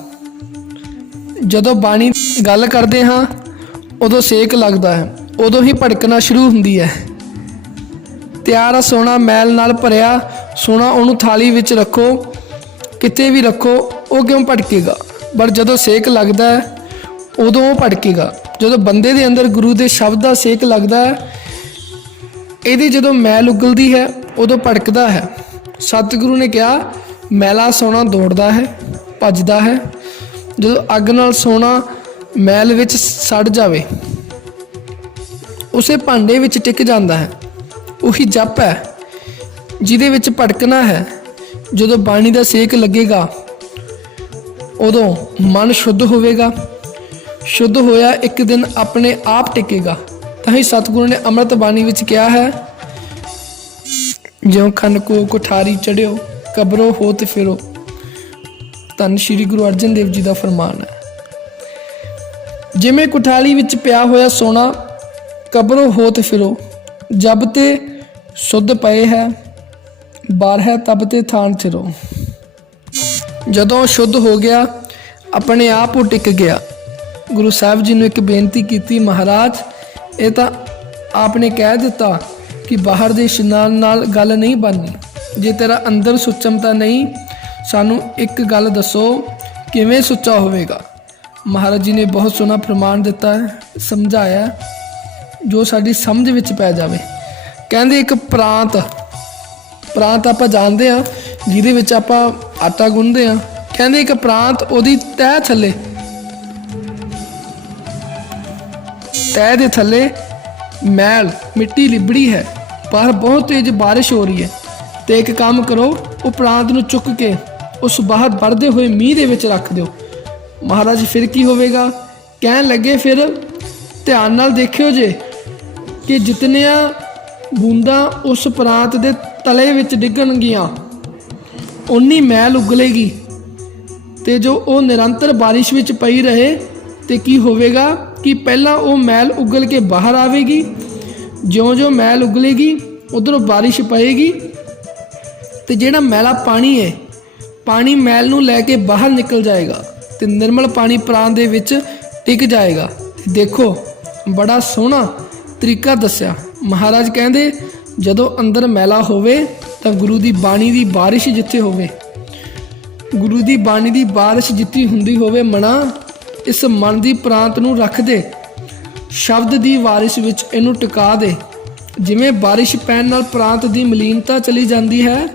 ਜਦੋਂ ਬਾਣੀ ਗੱਲ ਕਰਦੇ ਹਾਂ ਉਦੋਂ ਸੇਕ ਲੱਗਦਾ ਹੈ, ਉਦੋਂ ਹੀ ਭਟਕਣਾ ਸ਼ੁਰੂ ਹੁੰਦੀ ਹੈ। ਤਿਆਰ ਆ ਸੋਨਾ ਮੈਲ ਨਾਲ ਭਰਿਆ ਸੋਨਾ, ਉਹਨੂੰ ਥਾਲੀ ਵਿੱਚ ਰੱਖੋ, ਕਿਤੇ ਵੀ ਰੱਖੋ, ਉਹ ਕਿਉਂ ਭਟਕੇਗਾ? ਪਰ ਜਦੋਂ ਸੇਕ ਲੱਗਦਾ ਹੈ ਉਦੋਂ ਉਹ ਭਟਕੇਗਾ। ਜਦੋਂ ਬੰਦੇ ਦੇ ਅੰਦਰ ਗੁਰੂ ਦੇ ਸ਼ਬਦ ਦਾ ਸੇਕ ਲੱਗਦਾ ਹੈ, ਇਹਦੀ ਜਦੋਂ ਮੈਲ ਉਗਲਦੀ ਹੈ ਉਦੋਂ ਭਟਕਦਾ ਹੈ। ਸਤਿਗੁਰੂ ਨੇ ਕਿਹਾ ਮੈਲਾ ਸੋਨਾ ਦੌੜਦਾ ਹੈ, ਭੱਜਦਾ ਹੈ। ਜਦੋਂ ਅੱਗ ਨਾਲ ਸੋਨਾ ਮੈਲ ਵਿੱਚ ਸੜ ਜਾਵੇ ਉਸੇ ਭਾਂਡੇ ਵਿੱਚ ਟਿਕ ਜਾਂਦਾ ਹੈ। ਉਹੀ ਜਪ ਹੈ ਜਿਹਦੇ ਵਿੱਚ ਭਟਕਣਾ ਹੈ। ਜਦੋਂ ਬਾਣੀ ਦਾ ਸੇਕ ਲੱਗੇਗਾ ਉਦੋਂ ਮਨ ਸ਼ੁੱਧ ਹੋਵੇਗਾ। ਸ਼ੁੱਧ ਹੋਇਆ ਇੱਕ ਦਿਨ ਆਪਣੇ ਆਪ ਟਿਕੇਗਾ। ਤਾਂ ਹੀ ਸਤਿਗੁਰੂ ਨੇ ਅੰਮ੍ਰਿਤ ਬਾਣੀ ਵਿੱਚ ਕਿਹਾ ਹੈ, ਜਿਉਂ ਖਨ ਕੋ ਕੁਠਾਰੀ ਚੜਿਓ ਕਬਰੋਂ ਹੋਤ ਫਿਰੋ। ਧੰਨ ਸ਼੍ਰੀ ਗੁਰੂ ਅਰਜਨ ਦੇਵ ਜੀ ਦਾ ਫਰਮਾਨ ਹੈ। ਜਿਵੇਂ ਕੁਠਾਲੀ ਵਿੱਚ ਪਿਆ ਹੋਇਆ ਸੋਨਾ ਕਬਰੋਂ ਹੋਤ ਫਿਰੋ, ਜਬ ਤੇ ਸ਼ੁੱਧ ਪਏ ਹੈ ਬਾਰ ਹੈ ਤਬ ਤੇ ਥਾਨ ਥਿਰੋ। ਜਦੋਂ ਸ਼ੁੱਧ ਹੋ ਗਿਆ ਆਪਣੇ ਆਪ ਉਹ ਟਿਕ ਗਿਆ। ਗੁਰੂ ਸਾਹਿਬ ਜੀ ਨੂੰ ਇੱਕ ਬੇਨਤੀ ਕੀਤੀ, ਮਹਾਰਾਜ ਇਹ ਤਾਂ ਆਪਨੇ ਕਹਿ ਦਿੱਤਾ ਕਿ ਬਾਹਰ ਦੇ ਇਸ਼ਨਾਨ ਨਾਲ ਗੱਲ ਨਹੀਂ ਬਣਨੀ, ਜੇ ਤੇਰਾ ਅੰਦਰ ਸੁੱਚਮਤਾ ਨਹੀਂ, ਸਾਨੂੰ ਇੱਕ ਗੱਲ ਦੱਸੋ ਕਿਵੇਂ ਸੁੱਚਾ ਹੋਵੇਗਾ। ਮਹਾਰਾਜ ਜੀ ਨੇ ਬਹੁਤ ਸੋਹਣਾ ਫਰਮਾਨ ਦਿੱਤਾ ਹੈ, ਸਮਝਾਇਆ ਜੋ ਸਾਡੀ ਸਮਝ ਵਿੱਚ ਪੈ ਜਾਵੇ। ਕਹਿੰਦੇ ਇੱਕ ਪ੍ਰਾਂਤ ਆਪਾਂ ਜਾਣਦੇ ਹਾਂ ਜਿਹਦੇ ਵਿੱਚ ਆਪਾਂ ਆਟਾ ਗੁੰਨਦੇ ਹਾਂ। ਕਹਿੰਦੇ ਇੱਕ ਪ੍ਰਾਂਤ, ਉਹਦੀ ਤਹਿ ਥੱਲੇ, ਤਹਿ ਦੇ ਥੱਲੇ ਮੈਲ ਮਿੱਟੀ ਲਿਬੜੀ ਹੈ, ਪਰ ਬਹੁਤ ਤੇਜ਼ ਬਾਰਿਸ਼ ਹੋ ਰਹੀ ਹੈ। ਤੇ ਇੱਕ ਕੰਮ ਕਰੋ, ਉਹ ਪ੍ਰਾਂਤ ਨੂੰ ਚੁੱਕ ਕੇ ਉਸ ਬਾਹਰ ਵਰਦੇ ਹੋਏ ਮੀਂਹ ਦੇ ਵਿੱਚ ਰੱਖ ਦਿਓ। ਮਹਾਰਾਜ ਫਿਰ ਕੀ ਹੋਵੇਗਾ? ਕਹਿਣ ਲੱਗੇ ਫਿਰ ਧਿਆਨ ਨਾਲ ਦੇਖਿਓ ਜੇ ਕਿ ਜਿਤਨੀਆਂ ਬੂੰਦਾਂ ਉਸ ਪ੍ਰਾਂਤ ਦੇ ਤਲੇ ਵਿੱਚ ਡਿੱਗਣਗੀਆਂ ਓਨੀ ਮੈਲ ਉਗਲੇਗੀ। ਤੇ ਜੋ ਉਹ ਨਿਰੰਤਰ ਬਾਰਿਸ਼ ਵਿੱਚ ਪਈ ਰਹੇ ਤੇ ਕੀ ਹੋਵੇਗਾ ਕਿ ਪਹਿਲਾਂ ਉਹ ਮੈਲ ਉਗਲ ਕੇ ਬਾਹਰ ਆਵੇਗੀ, ਜਿਉਂ-ਜਿਉਂ ਮੈਲ ਉਗਲੇਗੀ ਉਧਰੋਂ ਬਾਰਿਸ਼ ਪਏਗੀ, ਤੇ ਜਿਹੜਾ ਮੈਲਾ ਪਾਣੀ ਹੈ, ਪਾਣੀ ਮੈਲ ਨੂੰ ਲੈ ਕੇ ਬਾਹਰ ਨਿਕਲ ਜਾਏਗਾ ਤੇ ਨਿਰਮਲ ਪਾਣੀ ਪ੍ਰਾਣ ਦੇ ਵਿੱਚ ਟਿਕ ਜਾਏਗਾ। ਦੇਖੋ ਬੜਾ ਸੋਹਣਾ ਤਰੀਕਾ ਦੱਸਿਆ ਮਹਾਰਾਜ। ਕਹਿੰਦੇ ਜਦੋਂ ਅੰਦਰ ਮੈਲਾ ਹੋਵੇ ਤਾਂ ਗੁਰੂ ਦੀ ਬਾਣੀ ਦੀ ਬਾਰਿਸ਼ ਜਿੱਥੇ ਹੋਵੇ, ਗੁਰੂ ਦੀ ਬਾਣੀ ਦੀ ਬਾਰਿਸ਼ ਜਿੱਥੇ ਹੁੰਦੀ ਹੋਵੇ, ਮਨਾ ਇਸ ਮਨ ਦੀ ਪ੍ਰਾਂਤ ਨੂੰ ਰੱਖ ਦੇ, ਸ਼ਬਦ ਦੀ ਬਾਰਿਸ਼ ਵਿੱਚ ਇਹਨੂੰ ਟਿਕਾ ਦੇ। ਜਿਵੇਂ ਬਾਰਿਸ਼ ਪੈਣ ਨਾਲ ਪ੍ਰਾਂਤ ਦੀ ਮਲੀਨਤਾ ਚਲੀ ਜਾਂਦੀ ਹੈ,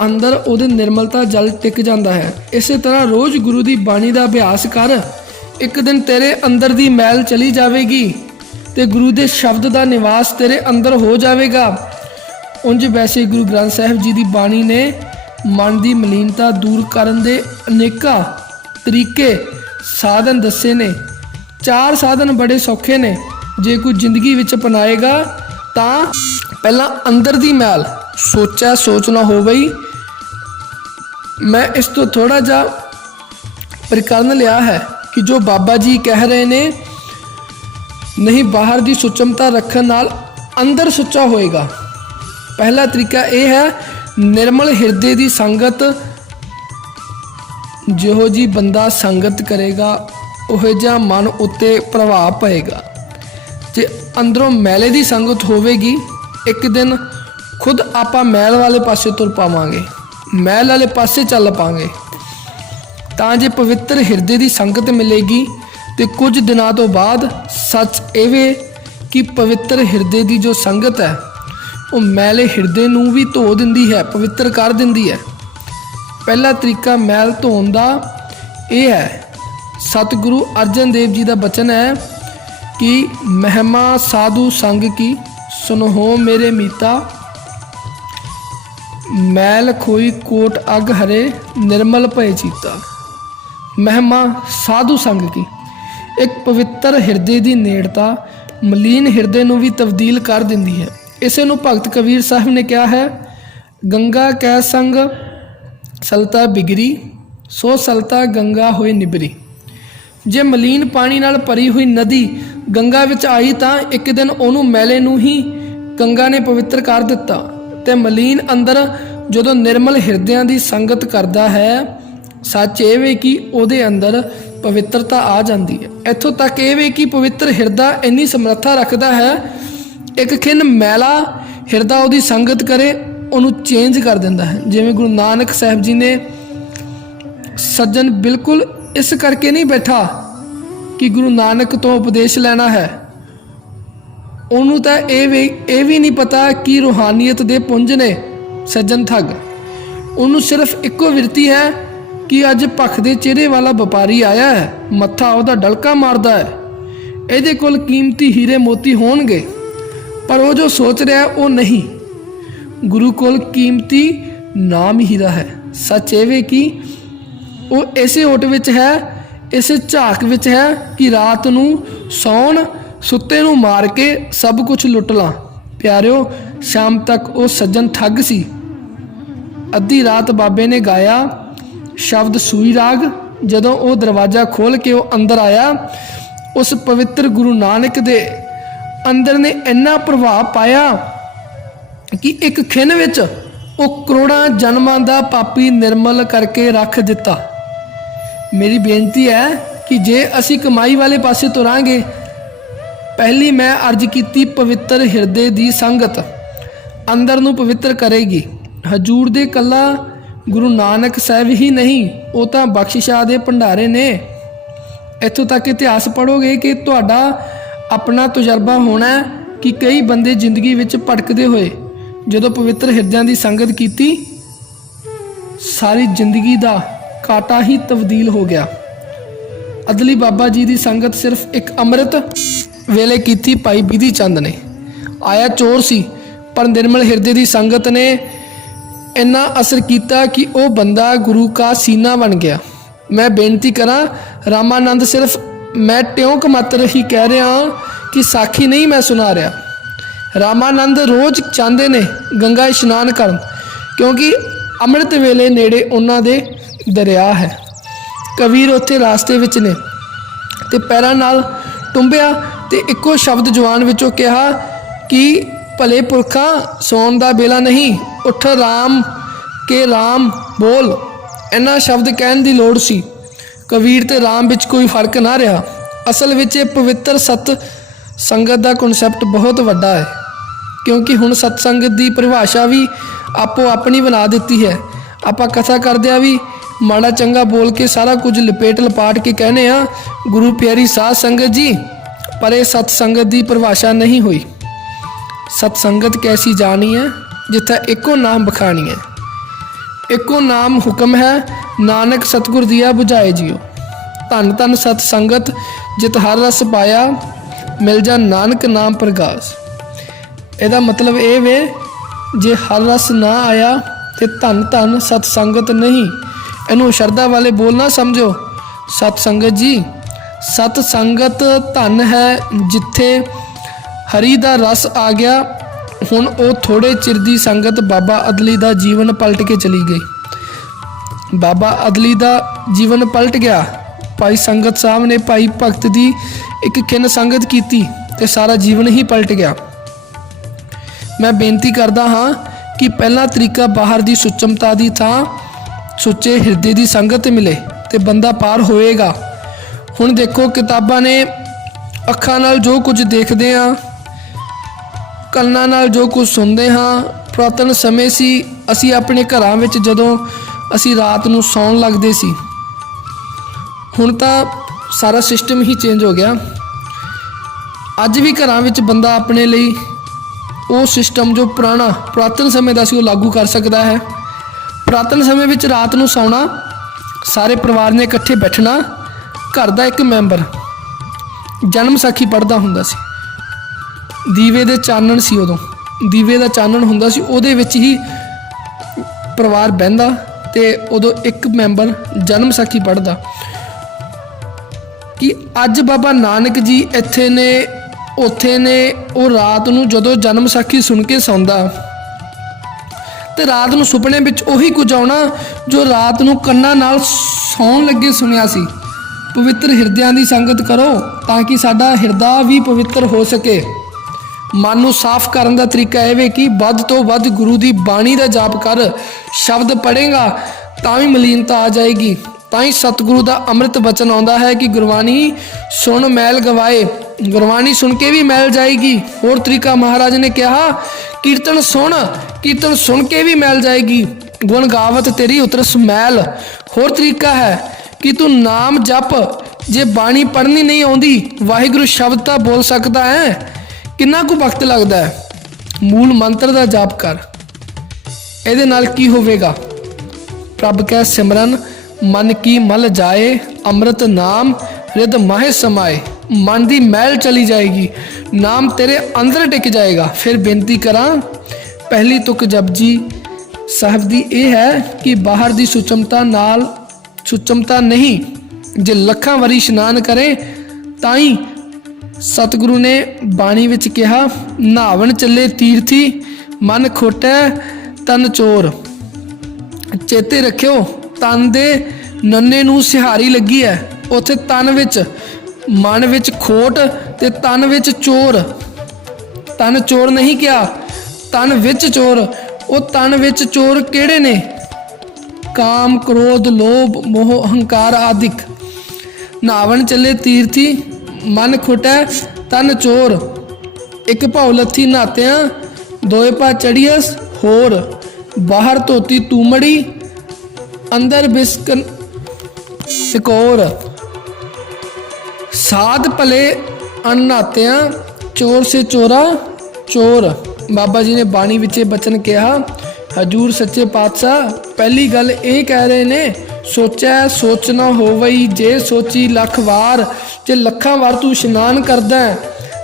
ਅੰਦਰ ਉਹਦੇ ਨਿਰਮਲਤਾ ਜਲ ਟਿਕ ਜਾਂਦਾ ਹੈ। ਇਸੇ ਤਰ੍ਹਾਂ ਰੋਜ਼ ਗੁਰੂ ਦੀ ਬਾਣੀ ਦਾ ਅਭਿਆਸ ਕਰ, ਇੱਕ ਦਿਨ ਤੇਰੇ ਅੰਦਰ ਦੀ ਮੈਲ ਚਲੀ ਜਾਵੇਗੀ ਤੇ ਗੁਰੂ ਦੇ ਸ਼ਬਦ ਦਾ ਨਿਵਾਸ ਤੇਰੇ ਅੰਦਰ ਹੋ ਜਾਵੇਗਾ। ਉਂਝ ਵੈਸੇ ਗੁਰੂ ਗ੍ਰੰਥ ਸਾਹਿਬ ਜੀ ਦੀ ਬਾਣੀ ਨੇ ਮਨ ਦੀ ਮਲੀਨਤਾ ਦੂਰ ਕਰਨ ਦੇ ਅਨੇਕਾਂ ਤਰੀਕੇ ਸਾਧਨ ਦੱਸੇ ਨੇ। 4 ਸਾਧਨ ਬੜੇ ਸੌਖੇ ਨੇ, ਜੇ ਕੋਈ ਜ਼ਿੰਦਗੀ ਵਿੱਚ ਅਪਣਾਏਗਾ ਤਾਂ ਪਹਿਲਾਂ ਅੰਦਰ ਦੀ ਮੈਲ ਸੋਚ ਨਾ ਹੋ ਬਈ ਮੈਂ ਇਸ ਤੋਂ ਥੋੜਾ ਜਿਹਾ ਪ੍ਰਕਰਨ ਲਿਆ ਹੈ ਕਿ ਜੋ ਬਾਬਾ ਜੀ ਕਹਿ ਰਹੇ ਨੇ, ਨਹੀਂ ਬਾਹਰ ਦੀ ਸੁਚਮਤਾ ਰੱਖਣ ਨਾਲ ਅੰਦਰ ਸੁੱਚਾ ਹੋਏਗਾ। ਪਹਿਲਾ ਤਰੀਕਾ ਇਹ ਹੈ, ਨਿਰਮਲ ਹਿਰਦੇ ਦੀ ਸੰਗਤ। ਜਿਹੋ ਜੀ ਬੰਦਾ ਸੰਗਤ ਕਰੇਗਾ ਉਹੋ ਜਿਹਾ ਮਨ ਉੱਤੇ ਪ੍ਰਭਾਵ ਪਏਗਾ। ਜੇ ਅੰਦਰੋਂ ਮੈਲੇ ਦੀ ਸੰਗਤ ਹੋਵੇਗੀ, ਇੱਕ ਦਿਨ ਖੁਦ ਆਪਾਂ ਮੈਲ ਵਾਲੇ ਪਾਸੇ ਤੁਰ ਪਾਵਾਂਗੇ, ਮੈਲ ਵਾਲੇ ਪਾਸੇ ਚੱਲ ਪਾਂਗੇ। ਤਾਂ ਜੇ ਪਵਿੱਤਰ ਹਿਰਦੇ ਦੀ ਸੰਗਤ ਮਿਲੇਗੀ ਤੇ ਕੁਝ ਦਿਨਾਂ ਤੋਂ ਬਾਅਦ ਸੱਚ ਇਹ ਵੇ ਕਿ ਪਵਿੱਤਰ ਹਿਰਦੇ ਦੀ ਜੋ ਸੰਗਤ ਹੈ ਉਹ ਮੈਲੇ ਹਿਰਦੇ ਨੂੰ ਵੀ ਧੋ ਦਿੰਦੀ ਹੈ, ਪਵਿੱਤਰ ਕਰ ਦਿੰਦੀ ਹੈ। ਪਹਿਲਾ ਤਰੀਕਾ ਮੈਲ ਧੋਣ ਦਾ ਇਹ ਹੈ। ਸਤਿਗੁਰੂ ਅਰਜਨ ਦੇਵ ਜੀ ਦਾ ਬਚਨ ਹੈ ਕਿ ਮਹਿਮਾ ਸਾਧੂ ਸੰਗ ਕੀ ਸੁਨੋ ਮੇਰੇ ਮੀਤਾ, ਮੈਲ ਖੋਈ ਕੋਟ ਅਗ ਹਰੇ ਨਿਰਮਲ ਭਏ ਚੀਤਾ। ਮਹਿਮਾ ਸਾਧੂ ਸੰਗ ਕੀ, ਇੱਕ ਪਵਿੱਤਰ ਹਿਰਦੇ ਦੀ ਨੇੜਤਾ ਮਲੀਨ ਹਿਰਦੇ ਨੂੰ ਵੀ ਤਬਦੀਲ ਕਰ ਦਿੰਦੀ ਹੈ। ਇਸੇ ਨੂੰ ਭਗਤ ਕਬੀਰ ਸਾਹਿਬ ਨੇ ਕਿਹਾ ਹੈ, ਗੰਗਾ ਕੈ ਸੰਗ ਸਲਤਾ ਬਿਗਰੀ, ਸੋ ਸਲਤਾ ਗੰਗਾ ਹੋਈ ਨਿਬਰੀ। ਜੇ ਮਲੀਨ ਪਾਣੀ ਨਾਲ ਭਰੀ ਹੋਈ ਨਦੀ ਗੰਗਾ ਵਿੱਚ ਆਈ ਤਾਂ ਇੱਕ ਦਿਨ ਉਹਨੂੰ ਮੈਲੇ ਨੂੰ ਹੀ ਗੰਗਾ ਨੇ ਪਵਿੱਤਰ ਕਰ ਦਿੱਤਾ। ਤੇ ਮਲੀਨ ਅੰਦਰ ਜਦੋਂ ਨਿਰਮਲ ਹਿਰਦਿਆਂ ਦੀ ਸੰਗਤ ਕਰਦਾ ਹੈ, ਸੱਚ ਇਹ ਵੇ ਕਿ ਉਹਦੇ ਅੰਦਰ ਪਵਿੱਤਰਤਾ ਆ ਜਾਂਦੀ ਹੈ। ਇੱਥੋਂ ਤੱਕ ਇਹ ਵੇ ਕਿ ਪਵਿੱਤਰ ਹਿਰਦਾ ਇੰਨੀ ਸਮਰੱਥਾ ਰੱਖਦਾ ਹੈ, ਇੱਕ ਖਿੰਨ ਮੈਲਾ ਹਿਰਦਾ ਉਹਦੀ ਸੰਗਤ ਕਰੇ ਉਹਨੂੰ ਚੇਂਜ ਕਰ ਦਿੰਦਾ ਹੈ। ਜਿਵੇਂ ਗੁਰੂ ਨਾਨਕ ਸਾਹਿਬ ਜੀ ਨੇ, ਸੱਜਣ ਬਿਲਕੁਲ ਇਸ ਕਰਕੇ ਨਹੀਂ ਬੈਠਾ ਕਿ ਗੁਰੂ ਨਾਨਕ ਤੋਂ ਉਪਦੇਸ਼ ਲੈਣਾ ਹੈ, ਉਹਨੂੰ ਤਾਂ ਇਹ ਵੀ ਨਹੀਂ ਪਤਾ ਕਿ ਰੂਹਾਨੀਅਤ ਦੇ ਪੁੰਜ ਨੇ ਸੱਜਣ ਠੱਗ। ਉਹਨੂੰ ਸਿਰਫ ਇੱਕੋ ਵਿਰਤੀ ਹੈ ਕਿ ਅੱਜ ਭਖ ਦੇ ਚਿਹਰੇ ਵਾਲਾ ਵਪਾਰੀ ਆਇਆ ਹੈ, ਮੱਥਾ ਉਹਦਾ ਡਲਕਾ ਮਾਰਦਾ ਹੈ, ਇਹਦੇ ਕੋਲ ਕੀਮਤੀ ਹੀਰੇ ਮੋਤੀ ਹੋਣਗੇ। ਪਰ ਉਹ ਜੋ ਸੋਚ ਰਿਹਾ ਉਹ ਨਹੀਂ, ਗੁਰੂ ਕੋਲ ਕੀਮਤੀ ਨਾਮ ਹੀਰਾ ਹੈ। ਸੱਚ ਇਹ ਵੇ ਕਿ ਉਹ ਇਸੇ ਓਟ ਵਿੱਚ ਹੈ, ਇਸੇ ਝਾਕ ਵਿੱਚ ਹੈ ਕਿ ਰਾਤ ਨੂੰ ਸੌਣ ਸੁੱਤੇ ਨੂੰ ਮਾਰ ਕੇ ਸਭ ਕੁਝ ਲੁੱਟ ਲਾਂ। ਪਿਆਰਿਓ, ਸ਼ਾਮ ਤੱਕ ਉਹ ਸੱਜਣ ਠੱਗ ਸੀ। ਅੱਧੀ ਰਾਤ ਬਾਬੇ ਨੇ ਗਾਇਆ ਸ਼ਬਦ ਸੂਈ ਰਾਗ। ਜਦੋਂ ਉਹ ਦਰਵਾਜ਼ਾ ਖੋਲ੍ਹ ਕੇ ਉਹ ਅੰਦਰ ਆਇਆ, ਉਸ ਪਵਿੱਤਰ ਗੁਰੂ ਨਾਨਕ ਦੇ ਅੰਦਰ ਨੇ ਇੰਨਾ ਪ੍ਰਭਾਵ ਪਾਇਆ ਕਿ ਇੱਕ ਖਿਣ ਵਿੱਚ ਉਹ ਕਰੋੜਾਂ ਜਨਮਾਂ ਦਾ ਪਾਪੀ ਨਿਰਮਲ ਕਰਕੇ ਰੱਖ ਦਿੱਤਾ। ਮੇਰੀ ਬੇਨਤੀ ਹੈ ਕਿ ਜੇ ਅਸੀਂ ਕਮਾਈ ਵਾਲੇ ਪਾਸੇ ਤੁਰਾਂਗੇ, ਪਹਿਲੀ ਮੈਂ ਅਰਜ਼ ਕੀਤੀ ਪਵਿੱਤਰ ਹਿਰਦੇ ਦੀ ਸੰਗਤ ਅੰਦਰ ਨੂੰ ਪਵਿੱਤਰ ਕਰੇਗੀ। ਹਜੂਰ ਦੇ ਕੱਲਾ ਗੁਰੂ ਨਾਨਕ ਸਾਹਿਬ ਹੀ ਨਹੀਂ, ਉਹ ਤਾਂ ਬਖਸ਼ਿਸ਼ਾਂ ਦੇ ਭੰਡਾਰੇ ਨੇ। ਇੱਥੋਂ ਤੱਕ ਇਤਿਹਾਸ ਪੜ੍ਹੋਗੇ ਕਿ ਤੁਹਾਡਾ ਆਪਣਾ ਤਜਰਬਾ ਹੋਣਾ ਕਿ ਕਈ ਬੰਦੇ ਜ਼ਿੰਦਗੀ ਵਿੱਚ ਭਟਕਦੇ ਹੋਏ ਜਦੋਂ ਪਵਿੱਤਰ ਹਿਰਦਿਆਂ ਦੀ ਸੰਗਤ ਕੀਤੀ, ਸਾਰੀ ਜ਼ਿੰਦਗੀ ਦਾ ਕਾਟਾ ਹੀ ਤਬਦੀਲ ਹੋ ਗਿਆ। ਅਦਲੀ ਬਾਬਾ ਜੀ ਦੀ ਸੰਗਤ ਸਿਰਫ ਇੱਕ ਅੰਮ੍ਰਿਤ ਵੇਲੇ ਕੀਤੀ ਭਾਈ ਬਿਧੀ ਚੰਦ ਨੇ। ਆਇਆ ਚੋਰ ਸੀ, ਪਰ ਨਿਰਮਲ ਹਿਰਦੇ ਦੀ ਸੰਗਤ ਨੇ ਇੰਨਾ ਅਸਰ ਕੀਤਾ ਕਿ ਉਹ ਬੰਦਾ ਗੁਰੂ ਕਾ ਸੀਨਾ ਬਣ ਗਿਆ। ਮੈਂ ਬੇਨਤੀ ਕਰਾਂ, ਰਾਮਾਨੰਦ ਸਿਰਫ ਮੈਂ ਟਿਉਂਕ ਮਾਤਰ ਹੀ ਕਹਿ ਰਿਹਾ ਕਿ ਸਾਖੀ ਨਹੀਂ ਮੈਂ ਸੁਣਾ ਰਿਹਾ। ਰਾਮਾਨੰਦ ਰੋਜ਼ ਚਾਹੁੰਦੇ ਨੇ ਗੰਗਾ ਇਸ਼ਨਾਨ ਕਰਨ, ਕਿਉਂਕਿ ਅੰਮ੍ਰਿਤ ਵੇਲੇ ਨੇੜੇ ਉਹਨਾਂ ਦੇ ਦਰਿਆ ਹੈ। ਕਬੀਰ ਉੱਥੇ ਰਾਸਤੇ ਵਿੱਚ ਨੇ ਤੇ ਪੈਰਾਂ ਨਾਲ ਟੁੰਬਿਆ ਤੇ ਇੱਕੋ ਸ਼ਬਦ ਜਵਾਨ ਵਿੱਚੋਂ ਕਿਹਾ ਕਿ ਭਲੇ ਪੁਰਖਾਂ, ਸੌਣ ਦਾ ਵੇਲਾ ਨਹੀਂ, ਉੱਠ ਰਾਮ ਕੇ ਰਾਮ ਬੋਲ। ਇੰਨਾ ਸ਼ਬਦ ਕਹਿਣ ਦੀ ਲੋੜ ਸੀ। ਕਬੀਰ ਤੇ ਰਾਮ ਵਿੱਚ ਕੋਈ ਫਰਕ ਨਾ ਰਿਹਾ। ਅਸਲ ਵਿੱਚ ਇਹ ਪਵਿੱਤਰ ਸਤ ਸੰਗਤ ਦਾ ਕਨਸੈਪਟ ਬਹੁਤ ਵੱਡਾ ਹੈ, ਕਿਉਂਕਿ ਹੁਣ ਸਤ ਸੰਗਤ ਦੀ ਪਰਿਭਾਸ਼ਾ ਵੀ ਆਪੋ ਆਪਣੀ ਬਣਾ ਦਿੱਤੀ ਹੈ। ਆਪਾਂ ਕਥਾ ਕਰਦਿਆਂ ਵੀ ਮਾੜਾ ਚੰਗਾ ਬੋਲ ਕੇ ਸਾਰਾ ਕੁਝ ਲਪੇਟ ਲਪਾਟ ਕੇ ਕਹਿੰਦੇ ਆ ਗੁਰੂ ਪਿਆਰੀ ਸਾਧ ਸੰਗਤ ਜੀ, ਪਰ ਇਹ ਸਤ ਸੰਗਤ ਦੀ ਪਰਿਭਾਸ਼ਾ ਨਹੀਂ ਹੋਈ। सतसंगत कैसी जानी है, जिथे एको नाम बखानी है। एको नाम हुक्म है, नानक सतगुर दिया बुझाए जियो। धन धन सतसंगत, जित हर रस पाया, मिल जा नानक नाम प्रगास। ਇਹਦਾ मतलब ਇਹ ਵੇ, ਜੇ ਹਰ ਰਸ ਨਾ ਆਇਆ ਤੇ ਧੰਨ ਧੰਨ ਸਤਸੰਗਤ ਨਹੀਂ। ਇਹਨੂੰ ਸ਼ਰਧਾ ਵਾਲੇ ਬੋਲ ਨਾ ਸਮਝੋ। ਸਤਸੰਗਤ ਜੀ, ਸਤਸੰਗਤ ਧਨ ਹੈ, ਜਿੱਥੇ ਹਰੀ ਦਾ ਰਸ ਆ ਗਿਆ। ਹੁਣ ਉਹ ਥੋੜੇ ਚਿਰ ਦੀ ਸੰਗਤ ਬਾਬਾ ਅਦਲੀ ਦਾ ਜੀਵਨ ਪਲਟ ਕੇ ਚਲੀ ਗਈ। ਬਾਬਾ ਅਦਲੀ ਦਾ ਜੀਵਨ ਪਲਟ ਗਿਆ। ਭਾਈ ਸੰਗਤ ਸਾਹਿਬ ਨੇ ਭਾਈ ਭਗਤ ਦੀ ਇੱਕ ਖਿੰਨ ਸੰਗਤ ਕੀਤੀ ਤੇ ਸਾਰਾ ਜੀਵਨ ਹੀ ਪਲਟ ਗਿਆ। मैं बेनती करदा हाँ कि पहला तरीका बाहर की सुचमता की थां सुचे हिरदे की संगत मिले तो बंदा पार होएगा। हुण देखो, किताबां ने अखां नाल जो कुछ देखते हाँ, कन्नां नाल जो कुछ सुनते हाँ। पुरातन समय सी, असी अपने घरां विच जदों असी रात नूं सौण लगदे सी। हुण तां सारा सिस्टम ही चेंज हो गया। अज भी घरां विच बंदा अपने लिए ਉਹ ਸਿਸਟਮ ਜੋ ਪੁਰਾਤਨ ਸਮੇਂ ਦਾ ਸੀ ਉਹ ਲਾਗੂ ਕਰ ਸਕਦਾ ਹੈ। ਪੁਰਾਤਨ ਸਮੇਂ ਵਿੱਚ ਰਾਤ ਨੂੰ ਸੌਣਾ, ਸਾਰੇ ਪਰਿਵਾਰ ਨੇ ਇਕੱਠੇ ਬੈਠਣਾ, ਘਰ ਦਾ ਇੱਕ ਮੈਂਬਰ ਜਨਮ ਸਾਖੀ ਪੜ੍ਹਦਾ ਹੁੰਦਾ ਸੀ। ਦੀਵੇ ਦੇ ਚਾਨਣ ਸੀ, ਉਦੋਂ ਦੀਵੇ ਦਾ ਚਾਨਣ ਹੁੰਦਾ ਸੀ, ਉਹਦੇ ਵਿੱਚ ਹੀ ਪਰਿਵਾਰ ਬਹਿੰਦਾ ਤੇ ਉਦੋਂ ਇੱਕ ਮੈਂਬਰ ਜਨਮ ਸਾਖੀ ਪੜ੍ਹਦਾ। ਕਿ ਅੱਜ ਬਾਬਾ ਨਾਨਕ ਜੀ ਇੱਥੇ ਨੇ, ਉੱਥੇ ਨੇ। ਉਹ ਰਾਤ ਨੂੰ ਜਦੋਂ ਜਨਮ ਸਾਖੀ ਸੁਣ ਕੇ ਸੌਂਦਾ ਤੇ ਰਾਤ ਨੂੰ ਸੁਪਨੇ ਵਿੱਚ ਉਹੀ ਕੁਝ ਆਉਣਾ ਜੋ ਰਾਤ ਨੂੰ ਕੰਨਾਂ ਨਾਲ ਸੌਣ ਲੱਗੇ ਸੁਣਿਆ ਸੀ। ਪਵਿੱਤਰ ਹਿਰਦਿਆਂ ਦੀ ਸੰਗਤ ਕਰੋ ਤਾਂ ਕਿ ਸਾਡਾ ਹਿਰਦਾ ਵੀ ਪਵਿੱਤਰ ਹੋ ਸਕੇ। ਮਨ ਨੂੰ ਸਾਫ਼ ਕਰਨ ਦਾ ਤਰੀਕਾ ਇਹ ਵੇ ਕਿ ਵੱਧ ਤੋਂ ਵੱਧ ਗੁਰੂ ਦੀ ਬਾਣੀ ਦਾ ਜਾਪ ਕਰ। ਸ਼ਬਦ ਪੜ੍ਹੇਗਾ ਤਾਂ ਵੀ ਮਲੀਨਤਾ ਆ ਜਾਏਗੀ। ਤਾਂ ਹੀ ਸਤਿਗੁਰੂ ਦਾ ਅੰਮ੍ਰਿਤ ਬਚਨ ਆਉਂਦਾ ਹੈ ਕਿ ਗੁਰਬਾਣੀ ਸੁਣ ਮੈਲ ਗਵਾਏ। ਗੁਰਬਾਣੀ ਸੁਣ ਕੇ ਵੀ ਮੈਲ ਜਾਏਗੀ। ਹੋਰ ਤਰੀਕਾ ਮਹਾਰਾਜ ਨੇ ਕਿਹਾ, ਕੀਰਤਨ ਸੁਣ ਕੇ ਵੀ ਮੈਲ ਜਾਏਗੀ। ਗੁਣ ਗਾਵਤ ਤੇਰੀ ਉਤਰਸ ਮੈਲ। ਹੋਰ ਤਰੀਕਾ ਹੈ ਕਿ ਤੂੰ ਨਾਮ ਜਪ। ਜੇ ਬਾਣੀ ਪੜ੍ਹਨੀ ਨਹੀਂ ਆਉਂਦੀ, ਵਾਹਿਗੁਰੂ ਸ਼ਬਦ ਤਾਂ ਬੋਲ ਸਕਦਾ ਹੈ। ਕਿੰਨਾ ਕੁ ਵਕਤ ਲੱਗਦਾ ਹੈ? ਮੂਲ ਮੰਤਰ ਦਾ ਜਾਪ ਕਰ। ਇਹਦੇ ਨਾਲ ਕੀ ਹੋਵੇਗਾ? ਪ੍ਰਭ ਕੈ ਸਿਮਰਨ मन की मल जाए, अमृत नाम रिद माहे समाए। मन की मैल चली जाएगी, नाम तेरे अंदर टिक जाएगा। फिर बेनती करा, पहली तुक जपजी साहब दी यह है कि बाहर की सुचमता नहीं। जे लखां वारी इशनान करे ताई सतगुरु ने बाणी विच कहा, नहावन चले तीर्थी, मन खोटै तन चोर। चेते रखियो, तन दे नन्ने नूं सिहारी लगी है। उत्थे तन विच, मन विच खोट ते तन विच चोर। तन चोर नहीं किया, तन विच चोर। वो तन विच चोर किहड़े ने? काम, क्रोध, लोभ, मोह, अहंकार आदिक। नहावन चले तीर्थी, मन खोटै तन चोर। एक भाव लथी नहात्या, दोए पा चढ़ियस होर। बाहर धोती तूमड़ी, अंदर बिस्कन सिकोर। साध भले अननात्या, चोर से चोरा चोर। बाबा जी ने बाणी विच बचन कहा। हजूर सच्चे पातशाह पहली गल ये कह रहे ने, सोचा सोचना होवई, जे सोची लख वार। जे लखां वार तू इशनान करदा है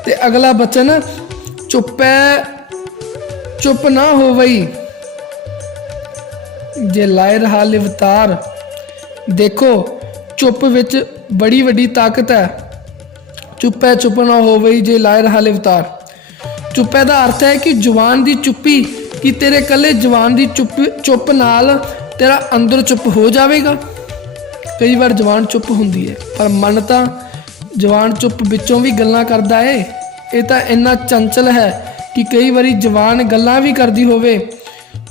ते अगला बचन चुप ना होवई, जे लाए रहा लिवतार। देखो, चुप विच बड़ी वड्डी ताकत है। चुप ना हो वही, जे लाए रहा लिवतार। चुप्पे का अर्थ है कि जवान की चुप्पी, कि तेरे कले जवान की चुप नाल तेरा अंदर चुप हो जाएगा। कई बार जवान चुप होंदी है, पर मन तो जवान चुप विचों भी गल्लां करदा है। ये तो इन्ना चंचल है कि कई बारी जवान गल्लां भी करदी होवे।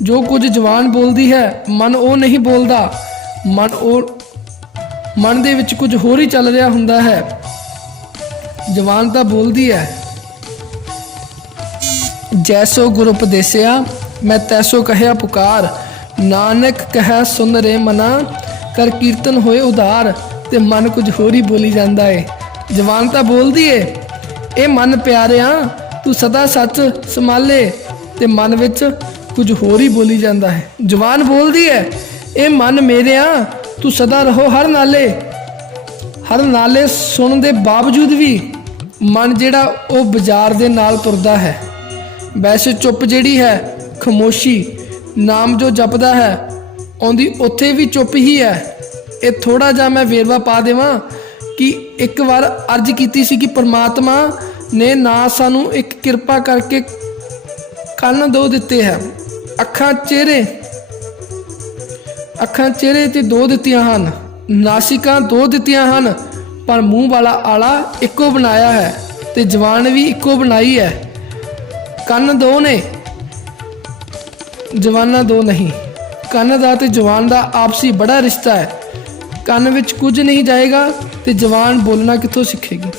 जो कुछ जवान बोलती है, मन वो नहीं बोलता। मन दे विच कुछ होर ही चल रहा हुंदा है। जवान तो बोलती है, जैसो गुरु उपदेसिया मैं तैसो कहिया पुकार। नानक कह सुन रे मना, कर कीर्तन होए उधार। ते मन कुछ होर ही बोली जाता है। जवान तो बोलती है, ये मन प्यारिया ਤੂੰ ਸਦਾ ਸੱਚ ਸੰਭਾਲੇ, ਤੇ ਮਨ ਵਿੱਚ ਕੁਝ ਹੋਰ ਹੀ ਬੋਲੀ ਜਾਂਦਾ ਹੈ। ਜ਼ੁਬਾਨ ਬੋਲਦੀ ਹੈ, ਇਹ ਮਨ ਮੇਰਿਆ ਤੂੰ ਸਦਾ ਰਹੋ ਹਰ ਨਾਲੇ ਸੁਣਨ ਦੇ ਬਾਵਜੂਦ ਵੀ ਮਨ ਜਿਹੜਾ ਉਹ ਬਾਜ਼ਾਰ ਦੇ ਨਾਲ ਤੁਰਦਾ ਹੈ। ਵੈਸੇ ਚੁੱਪ ਜਿਹੜੀ ਹੈ, ਖਾਮੋਸ਼ੀ, ਨਾਮ ਜੋ ਜਪਦਾ ਹੈ ਆਉਂਦੀ ਉੱਥੇ ਵੀ ਚੁੱਪ ਹੀ ਹੈ। ਇਹ ਥੋੜ੍ਹਾ ਜਿਹਾ ਮੈਂ ਵੇਰਵਾ ਪਾ ਦੇਵਾਂ ਕਿ ਇੱਕ ਵਾਰ ਅਰਜ਼ ਕੀਤੀ ਸੀ ਕਿ ਪਰਮਾਤਮਾ ਨੇ ਨਾ ਸਾਨੂੰ ਇੱਕ ਕਿਰਪਾ ਕਰਕੇ ਕੰਨ ਦੋ ਦਿੱਤੇ ਹੈ, ਅੱਖਾਂ ਚਿਹਰੇ ਤੇ ਦੋ ਦਿੱਤੀਆਂ ਹਨ, ਨਾਸਿਕਾਂ ਦੋ ਦਿੱਤੀਆਂ ਹਨ, ਪਰ ਮੂੰਹ ਵਾਲਾ ਆਲਾ ਇੱਕੋ ਬਣਾਇਆ ਹੈ ਤੇ ਜ਼ੁਬਾਨ ਵੀ ਇੱਕੋ ਬਣਾਈ ਹੈ। ਕੰਨ ਦੋ ਨੇ, ਜ਼ੁਬਾਨਾਂ ਦੋ ਨਹੀਂ। ਕੰਨ ਦਾ ਤੇ ਜ਼ੁਬਾਨ ਦਾ ਆਪਸੀ ਬੜਾ ਰਿਸ਼ਤਾ ਹੈ। ਕੰਨ ਵਿੱਚ ਕੁਝ ਨਹੀਂ ਜਾਏਗਾ ਤੇ ਜ਼ੁਬਾਨ ਬੋਲਣਾ ਕਿੱਥੋਂ ਸਿੱਖੇਗੀ।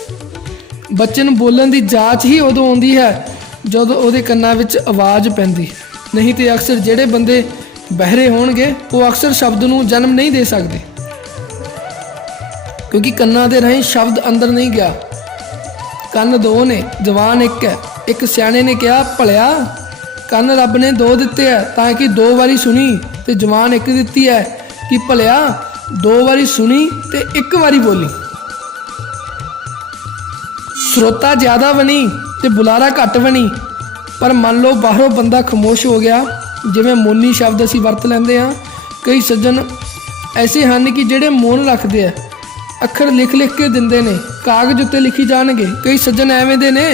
ਬੱਚੇ ਨੂੰ ਬੋਲਣ ਦੀ ਜਾਚ ਹੀ ਉਦੋਂ ਆਉਂਦੀ ਹੈ ਜਦੋਂ ਉਹਦੇ ਕੰਨਾਂ ਵਿੱਚ ਆਵਾਜ਼ ਪੈਂਦੀ, ਨਹੀਂ ਤੇ ਅਕਸਰ ਜਿਹੜੇ ਬੰਦੇ ਬਹਿਰੇ ਹੋਣਗੇ ਉਹ ਅਕਸਰ ਸ਼ਬਦ ਨੂੰ ਜਨਮ ਨਹੀਂ ਦੇ ਸਕਦੇ, ਕਿਉਂਕਿ ਕੰਨਾਂ ਦੇ ਰਾਹੀਂ ਸ਼ਬਦ ਅੰਦਰ ਨਹੀਂ ਗਿਆ। ਕੰਨ ਦੋ ਨੇ, ਜ਼ੁਬਾਨ ਇੱਕ ਹੈ। ਇੱਕ ਸਿਆਣੇ ਨੇ ਕਿਹਾ, ਭਲਿਆ ਕੰਨ ਰੱਬ ਨੇ ਦੋ ਦਿੱਤੇ ਹੈ ਤਾਂ ਕਿ ਦੋ ਵਾਰੀ ਸੁਣੀ, ਤੇ ਜ਼ੁਬਾਨ ਇੱਕ ਦਿੱਤੀ ਹੈ ਕਿ ਭਲਿਆ ਦੋ ਵਾਰੀ ਸੁਣੀ ਤੇ ਇੱਕ ਵਾਰੀ ਬੋਲੀ। ਸਰੋਤਾ ਜ਼ਿਆਦਾ ਬਣੀ ਤੇ ਬੁਲਾਰਾ ਘੱਟ ਬਣੀ। ਪਰ ਮੰਨ ਲਓ ਬਾਹਰੋਂ ਬੰਦਾ ਖਾਮੋਸ਼ ਹੋ ਗਿਆ, ਜਿਵੇਂ ਮੌਨੀ ਸ਼ਬਦ ਅਸੀਂ ਵਰਤ ਲੈਂਦੇ ਹਾਂ। ਕਈ ਸੱਜਣ ਐਸੇ ਹਨ ਕਿ ਜਿਹੜੇ ਮੌਨ ਰੱਖਦੇ ਆ, ਅੱਖਰ ਲਿਖ ਕੇ ਦਿੰਦੇ ਨੇ, ਕਾਗਜ਼ ਉੱਤੇ ਲਿਖੀ ਜਾਣਗੇ। ਕਈ ਸੱਜਣ ਐਵੇਂ ਦੇ ਨੇ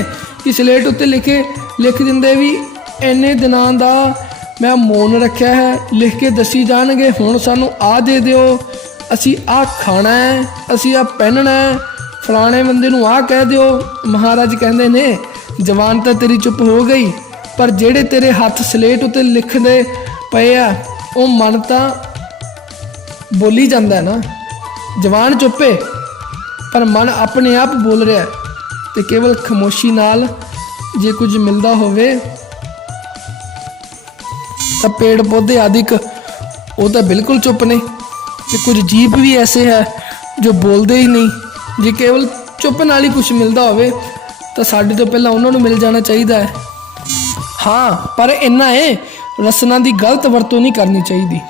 ਕਿ ਸਲੇਟ ਉੱਤੇ ਲਿਖ ਦਿੰਦੇ ਵੀ ਇੰਨੇ ਦਿਨਾਂ ਦਾ ਮੈਂ ਮੌਨ ਰੱਖਿਆ ਹੈ, ਲਿਖ ਕੇ ਦੱਸੀ ਜਾਣਗੇ ਹੁਣ ਸਾਨੂੰ ਆਹ ਦੇ ਦਿਓ, ਅਸੀਂ ਆਹ ਖਾਣਾ ਹੈ, ਅਸੀਂ ਆਹ ਪਹਿਨਣਾ ਹੈ, ਫਲਾਣੇ ਬੰਦੇ ਨੂੰ ਆਹ ਕਹਿ ਦਿਓ। ਮਹਾਰਾਜ ਕਹਿੰਦੇ ਨੇ ਜ਼ੁਬਾਨ ਤਾਂ ਤੇਰੀ ਚੁੱਪ ਹੋ ਗਈ, ਪਰ ਜਿਹੜੇ ਤੇਰੇ ਹੱਥ ਸਲੇਟ ਉੱਤੇ ਲਿਖਦੇ ਪਏ ਆ ਉਹ ਮਨ ਤਾਂ ਬੋਲੀ ਜਾਂਦਾ ਨਾ। ਜ਼ੁਬਾਨ ਚੁੱਪੇ ਪਰ ਮਨ ਆਪਣੇ ਆਪ ਬੋਲ ਰਿਹਾ, ਤੇ ਕੇਵਲ ਖਾਮੋਸ਼ੀ ਨਾਲ ਜੇ ਕੁਝ ਮਿਲਦਾ ਹੋਵੇ ਤਾਂ ਪੇੜ ਪੌਦੇ ਆਦਿਕ ਉਹ ਤਾਂ ਬਿਲਕੁਲ ਚੁੱਪ ਨੇ, ਤੇ ਕੁਝ ਜੀਵ ਵੀ ਐਸੇ ਹੈ ਜੋ ਬੋਲਦੇ ਹੀ ਨਹੀਂ। ਜੇ ਕੇਵਲ ਚੁੱਪ ਨਾਲ ਹੀ ਕੁਝ ਮਿਲਦਾ ਹੋਵੇ ਤਾਂ ਸਾਡੇ ਤੋਂ ਪਹਿਲਾਂ ਉਹਨਾਂ ਨੂੰ ਮਿਲ ਜਾਣਾ ਚਾਹੀਦਾ ਹੈ। ਹਾਂ, ਪਰ ਇੰਨਾ ਹੈ, ਰਸਨਾ ਦੀ ਗਲਤ ਵਰਤੋਂ ਨਹੀਂ ਕਰਨੀ ਚਾਹੀਦੀ,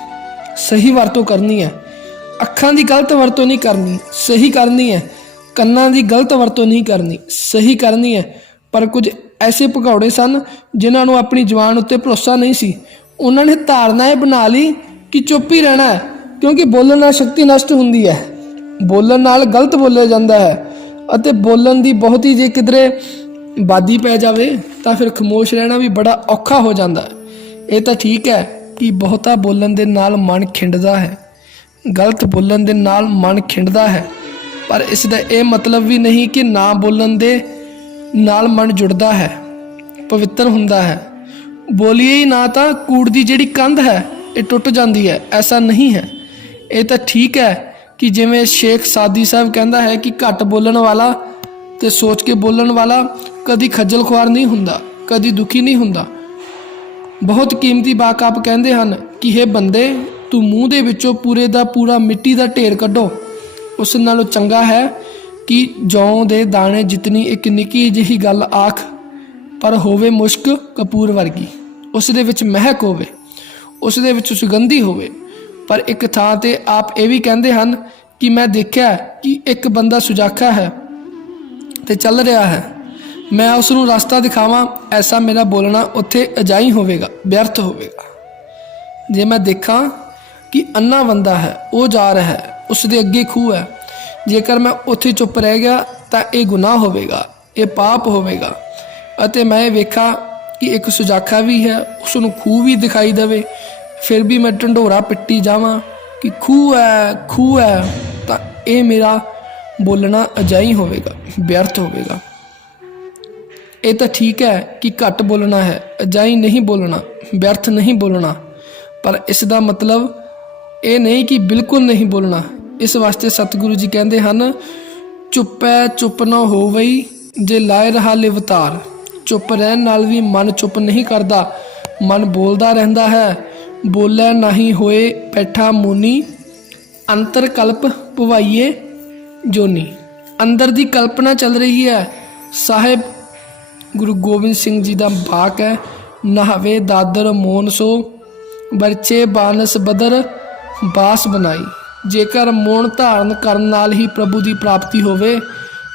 ਸਹੀ ਵਰਤੋਂ ਕਰਨੀ ਹੈ। ਅੱਖਾਂ ਦੀ ਗਲਤ ਵਰਤੋਂ ਨਹੀਂ ਕਰਨੀ, ਸਹੀ ਕਰਨੀ ਹੈ। ਕੰਨਾਂ ਦੀ ਗਲਤ ਵਰਤੋਂ ਨਹੀਂ ਕਰਨੀ, ਸਹੀ ਕਰਨੀ ਹੈ। ਪਰ ਕੁਝ ਐਸੇ ਭਗੌੜੇ ਸਨ ਜਿਨ੍ਹਾਂ ਨੂੰ ਆਪਣੀ ਜ਼ੁਬਾਨ ਉੱਤੇ ਭਰੋਸਾ ਨਹੀਂ ਸੀ। ਉਹਨਾਂ ਨੇ ਧਾਰਨਾ ਇਹ ਬਣਾ ਲਈ ਕਿ ਚੁੱਪ ਹੀ ਰਹਿਣਾ ਹੈ, ਕਿਉਂਕਿ ਬੋਲਣ ਨਾਲ ਸ਼ਕਤੀ ਨਸ਼ਟ ਹੁੰਦੀ ਹੈ, ਬੋਲਣ ਨਾਲ ਗਲਤ ਬੋਲਿਆ ਜਾਂਦਾ ਹੈ, ਅਤੇ ਬੋਲਣ ਦੀ ਬਹੁਤੀ ਜੇ ਕਿਧਰੇ ਬਾਦੀ ਪੈ ਜਾਵੇ ਤਾਂ ਫਿਰ ਖਾਮੋਸ਼ ਰਹਿਣਾ ਵੀ ਬੜਾ ਔਖਾ ਹੋ ਜਾਂਦਾ ਹੈ। ਇਹ ਤਾਂ ਠੀਕ ਹੈ ਕਿ ਬਹੁਤਾ ਬੋਲਣ ਦੇ ਨਾਲ ਮਨ ਖਿੰਡਦਾ ਹੈ, ਗਲਤ ਬੋਲਣ ਦੇ ਨਾਲ ਮਨ ਖਿੰਡਦਾ ਹੈ, ਪਰ ਇਸ ਦਾ ਇਹ ਮਤਲਬ ਵੀ ਨਹੀਂ ਕਿ ਨਾ ਬੋਲਣ ਦੇ ਨਾਲ ਮਨ ਜੁੜਦਾ ਹੈ, ਪਵਿੱਤਰ ਹੁੰਦਾ ਹੈ। ਬੋਲੀਏ ਹੀ ਨਾ ਤਾਂ ਕੂੜ ਦੀ ਜਿਹੜੀ ਕੰਧ ਹੈ ਇਹ ਟੁੱਟ ਜਾਂਦੀ ਹੈ, ਐਸਾ ਨਹੀਂ ਹੈ। ਇਹ ਤਾਂ ਠੀਕ ਹੈ ਕਿ ਜਿਵੇਂ ਸ਼ੇਖ ਸਾਦੀ ਸਾਹਿਬ ਕਹਿੰਦਾ ਹੈ ਕਿ ਘੱਟ ਬੋਲਣ ਵਾਲਾ ਤੇ ਸੋਚ ਕੇ ਬੋਲਣ ਵਾਲਾ ਕਦੀ ਖੱਜਲ ਖੁਆਰ ਨਹੀਂ ਹੁੰਦਾ, ਕਦੀ ਦੁਖੀ ਨਹੀਂ ਹੁੰਦਾ। ਬਹੁਤ ਕੀਮਤੀ ਬਾਕਾਪ ਕਹਿੰਦੇ ਹਨ ਕਿ ਇਹ ਬੰਦੇ ਤੂੰ ਮੂੰਹ ਦੇ ਵਿੱਚੋਂ ਪੂਰੇ ਦਾ ਪੂਰਾ ਮਿੱਟੀ ਦਾ ਢੇਰ ਕੱਢੋ, ਉਸ ਨਾਲੋਂ ਚੰਗਾ ਹੈ ਕਿ ਜੌਂ ਦੇ ਦਾਣੇ ਜਿਤਨੀ ਇੱਕ ਨਿੱਕੀ ਜਿਹੀ ਗੱਲ ਆਖ, ਪਰ ਹੋਵੇ ਮੁਸ਼ਕ ਕਪੂਰ ਵਰਗੀ, ਉਸ ਦੇ ਵਿੱਚ ਮਹਿਕ ਹੋਵੇ, ਉਸ ਦੇ ਵਿੱਚ ਸੁਗੰਧੀ ਹੋਵੇ। ਪਰ ਇੱਕ ਥਾਂ 'ਤੇ ਆਪ ਇਹ ਵੀ ਕਹਿੰਦੇ ਹਨ ਕਿ ਮੈਂ ਦੇਖਿਆ ਕਿ ਇੱਕ ਬੰਦਾ ਸੁਜਾਖਾ ਹੈ ਤੇ ਚੱਲ ਰਿਹਾ ਹੈ, ਮੈਂ ਉਸ ਨੂੰ ਰਸਤਾ ਦਿਖਾਵਾਂ, ਐਸਾ ਮੇਰਾ ਬੋਲਣਾ ਉੱਥੇ ਅਜਾਈ ਹੋਵੇਗਾ, ਵਿਅਰਥ ਹੋਵੇਗਾ। ਜੇ ਮੈਂ ਦੇਖਾਂ ਕਿ ਅੰਨਾ ਬੰਦਾ ਹੈ, ਉਹ ਜਾ ਰਿਹਾ ਹੈ, ਉਸ ਦੇ ਅੱਗੇ ਖੂਹ ਹੈ, ਜੇਕਰ ਮੈਂ ਉੱਥੇ ਚੁੱਪ ਰਹਿ ਗਿਆ ਤਾਂ ਇਹ ਗੁਨਾਹ ਹੋਵੇਗਾ, ਇਹ ਪਾਪ ਹੋਵੇਗਾ। ਅਤੇ ਮੈਂ ਇਹ ਵੇਖਾਂ ਕਿ ਇੱਕ ਸੁਜਾਖਾ ਵੀ ਹੈ, ਉਸ ਨੂੰ ਖੂਹ ਵੀ ਦਿਖਾਈ ਦੇਵੇ, ਫਿਰ ਵੀ ਮੈਂ ਢੰਡੋਰਾ ਪਿੱਟੀ ਜਾਵਾਂ ਕਿ ਖੂਹ ਹੈ, ਤਾਂ ਇਹ ਮੇਰਾ ਬੋਲਣਾ ਅਜਾਈ ਹੋਵੇਗਾ, ਵਿਅਰਥ ਹੋਵੇਗਾ। ਇਹ ਤਾਂ ਠੀਕ ਹੈ ਕਿ ਘੱਟ ਬੋਲਣਾ ਹੈ, ਅਜਾਈ ਨਹੀਂ ਬੋਲਣਾ, ਵਿਅਰਥ ਨਹੀਂ ਬੋਲਣਾ, ਪਰ ਇਸ ਦਾ ਮਤਲਬ ਇਹ ਨਹੀਂ ਕਿ ਬਿਲਕੁਲ ਨਹੀਂ ਬੋਲਣਾ। ਇਸ ਵਾਸਤੇ ਸਤਿਗੁਰੂ ਜੀ ਕਹਿੰਦੇ ਹਨ, ਚੁੱਪੈ ਚੁੱਪ ਨਾ ਹੋਵਈ ਜੇ ਲਾਏ ਰਹਾ ਲਿਵਤਾਰ। ਚੁੱਪ ਰਹਿਣ ਨਾਲ ਵੀ ਮਨ ਚੁੱਪ ਨਹੀਂ ਕਰਦਾ, ਮਨ ਬੋਲਦਾ ਰਹਿੰਦਾ ਹੈ। ਬੋਲੇ ਨਹੀਂ ਹੋਏ ਬੈਠਾ ਮੋਨੀ, ਅੰਤਰ ਕਲਪ ਭਵਾਈਏ ਜੋਨੀ। ਅੰਦਰ ਦੀ ਕਲਪਨਾ ਚੱਲ ਰਹੀ ਹੈ, ਸਾਹਿਬ ਗੁਰੂ ਗੋਬਿੰਦ ਸਿੰਘ ਜੀ ਦਾ ਵਾਕ ਹੈ, ਨਹਾਵੇ ਦਾਦਰ ਮੋਨ ਸੋ ਵਰਚੇ ਬਾਨਸ ਬਦਰ ਬਾਸ ਬਣਾਈ। ਜੇਕਰ ਮੋਨ ਧਾਰਨ ਕਰਨ ਨਾਲ ਹੀ ਪ੍ਰਭੂ ਦੀ ਪ੍ਰਾਪਤੀ ਹੋਵੇ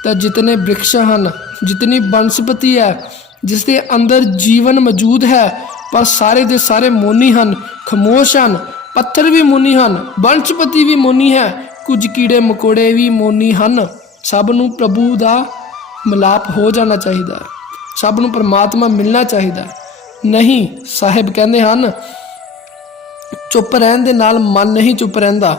ਤਾਂ ਜਿਤਨੇ ਬ੍ਰਿਕਸ਼ ਹਨ, ਜਿਤਨੀ ਬਨਸਪਤੀ ਹੈ, ਜਿਸ ਦੇ ਅੰਦਰ ਜੀਵਨ ਮੌਜੂਦ ਹੈ, ਪਰ ਸਾਰੇ ਦੇ ਸਾਰੇ ਮੋਨੀ ਹਨ, ਖਮੋਸ਼ ਹਨ। ਪੱਥਰ ਵੀ ਮੋਨੀ ਹਨ, ਬਨਸਪਤੀ ਵੀ ਮੋਨੀ ਹੈ, ਕੁਝ ਕੀੜੇ ਮਕੌੜੇ ਵੀ ਮੋਨੀ ਹਨ। ਸਭ ਨੂੰ ਪ੍ਰਭੂ ਦਾ ਮਿਲਾਪ ਹੋ ਜਾਣਾ ਚਾਹੀਦਾ ਹੈ, ਸਭ ਨੂੰ ਪਰਮਾਤਮਾ ਮਿਲਣਾ ਚਾਹੀਦਾ ਹੈ। ਨਹੀਂ, ਸਾਹਿਬ ਕਹਿੰਦੇ ਹਨ ਚੁੱਪ ਰਹਿਣ ਦੇ ਨਾਲ ਮਨ ਨਹੀਂ ਚੁੱਪ ਰਹਿੰਦਾ,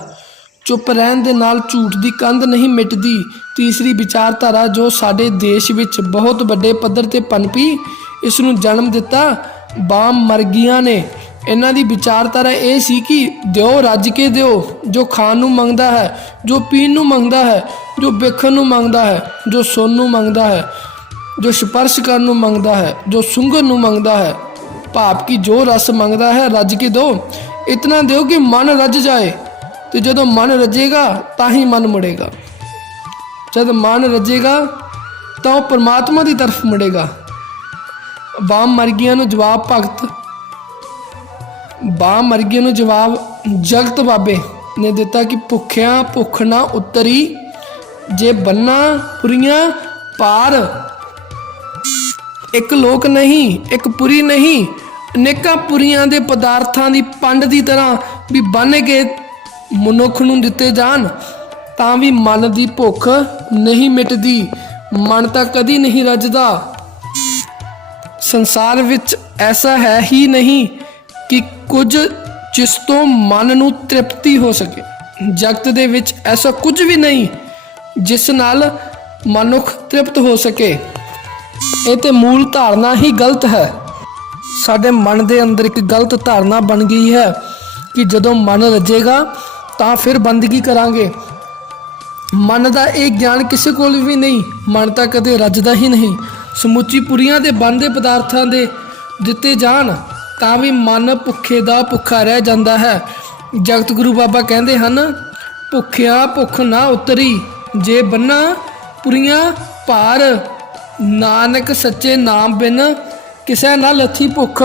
ਚੁੱਪ ਰਹਿਣ ਦੇ ਨਾਲ ਝੂਠ ਦੀ ਕੰਧ ਨਹੀਂ ਮਿਟਦੀ। ਤੀਸਰੀ ਵਿਚਾਰਧਾਰਾ ਜੋ ਸਾਡੇ ਦੇਸ਼ ਵਿੱਚ ਬਹੁਤ ਵੱਡੇ ਪੱਧਰ ਤੇ ਪਨਪੀ, ਇਸ ਨੂੰ ਜਨਮ ਦਿੱਤਾ ਬਾਮ ਮਰਗੀਆਂ ਨੇ। ਇਹਨਾਂ ਦੀ ਵਿਚਾਰਧਾਰਾ ਇਹ ਸੀ ਕਿ ਦਿਓ ਰੱਜ ਕੇ ਦਿਓ, ਜੋ ਖਾਣ ਨੂੰ ਮੰਗਦਾ ਹੈ, ਜੋ ਪੀਣ ਨੂੰ ਮੰਗਦਾ ਹੈ, ਜੋ ਵੇਖਣ ਨੂੰ ਮੰਗਦਾ ਹੈ, ਜੋ ਸੁਣਨ ਨੂੰ ਮੰਗਦਾ ਹੈ, ਜੋ ਸਪਰਸ਼ ਕਰਨ ਨੂੰ ਮੰਗਦਾ ਹੈ, ਜੋ ਸੁੰਘਣ ਨੂੰ ਮੰਗਦਾ ਹੈ, ਭਾਵ ਕਿ ਜੋ ਰਸ ਮੰਗਦਾ ਹੈ ਰੱਜ ਕੇ ਦਿਓ। ਇਤਨਾ ਦਿਓ ਕਿ ਮਨ ਰੱਜ ਜਾਏ, ਤੇ ਜਦੋਂ ਮਨ ਰੱਜੇਗਾ ਤਾਂ ਹੀ ਮਨ ਮੁੜੇਗਾ। ਜਦ ਮਨ ਰੱਜੇਗਾ ਤਾਂ ਉਹ ਪਰਮਾਤਮਾ ਦੀ ਤਰਫ ਮੁੜੇਗਾ। ਬਾਮ ਮਰਗੀਆਂ ਨੂੰ ਜਵਾਬ ਜਗਤ ਬਾਬੇ ਨੇ ਦਿੱਤਾ ਕਿ ਭੁੱਖਿਆਂ ਭੁੱਖ ਨਾ ਉਤਰੀ, ਜੇ ਬੰਨਾ ਪੁਰੀਆਂ ਪਾਰ। ਇੱਕ ਲੋਕ ਨਹੀਂ, ਇੱਕ ਪੁਰੀ ਨਹੀਂ, ਅਨੇਕਾਂ ਪੁਰੀਆਂ ਦੇ ਪਦਾਰਥਾਂ ਦੀ ਪੰਡ ਦੀ ਤਰ੍ਹਾਂ ਵੀ ਬੰਨ ਕੇ ਮਨੁੱਖ ਨੂੰ ਦਿੱਤੇ ਜਾਣ ਤਾਂ ਵੀ ਮਨ ਦੀ ਭੁੱਖ ਨਹੀਂ ਮਿਟਦੀ, ਮਨ ਤਾਂ ਕਦੀ ਨਹੀਂ ਰੱਜਦਾ। ਸੰਸਾਰ ਵਿੱਚ ਐਸਾ ਹੈ ਹੀ ਨਹੀਂ ਕਿ ਕੁਝ ਜਿਸ ਤੋਂ ਮਨ ਨੂੰ ਤ੍ਰਿਪਤੀ ਹੋ ਸਕੇ। ਜਗਤ ਦੇ ਵਿੱਚ ਐਸਾ ਕੁਝ ਵੀ ਨਹੀਂ ਜਿਸ ਨਾਲ ਮਨੁੱਖ ਤ੍ਰਿਪਤ ਹੋ ਸਕੇ। ਇਹ ਤੇ ਮੂਲ ਧਾਰਨਾ ਹੀ ਗਲਤ ਹੈ। ਸਾਡੇ ਮਨ ਦੇ ਅੰਦਰ ਇੱਕ ਗਲਤ ਧਾਰਨਾ ਬਣ ਗਈ ਹੈ ਕਿ ਜਦੋਂ ਮਨ ਰੱਜੇਗਾ ਤਾਂ ਫਿਰ ਬੰਦਗੀ ਕਰਾਂਗੇ। ਮਨ ਦਾ ਇਹ ਗਿਆਨ ਕਿਸੇ ਕੋਲ ਵੀ ਨਹੀਂ, ਮਨ ਤਾਂ ਕਦੇ ਰੱਜਦਾ ਹੀ ਨਹੀਂ। ਸਮੁੱਚੀ ਪੁਰੀਆਂ ਦੇ ਬਣਦੇ ਪਦਾਰਥਾਂ ਦੇ ਦਿੱਤੇ ਜਾਣ ਤਾਂ ਵੀ ਮਨ ਭੁੱਖੇ ਦਾ ਭੁੱਖਾ ਰਹਿ ਜਾਂਦਾ ਹੈ। ਜਗਤ ਗੁਰੂ ਬਾਬਾ ਕਹਿੰਦੇ ਹਨ ਭੁੱਖਿਆਂ ਭੁੱਖ ਨਾ ਉਤਰੀ, ਜੇ ਬੰਨਾ ਪੁਰੀਆਂ ਭਾਰ। ਨਾਨਕ ਸੱਚੇ ਨਾਮ ਬਿਨ ਕਿਸੇ ਨਾ ਲੱਥੀ ਭੁੱਖ,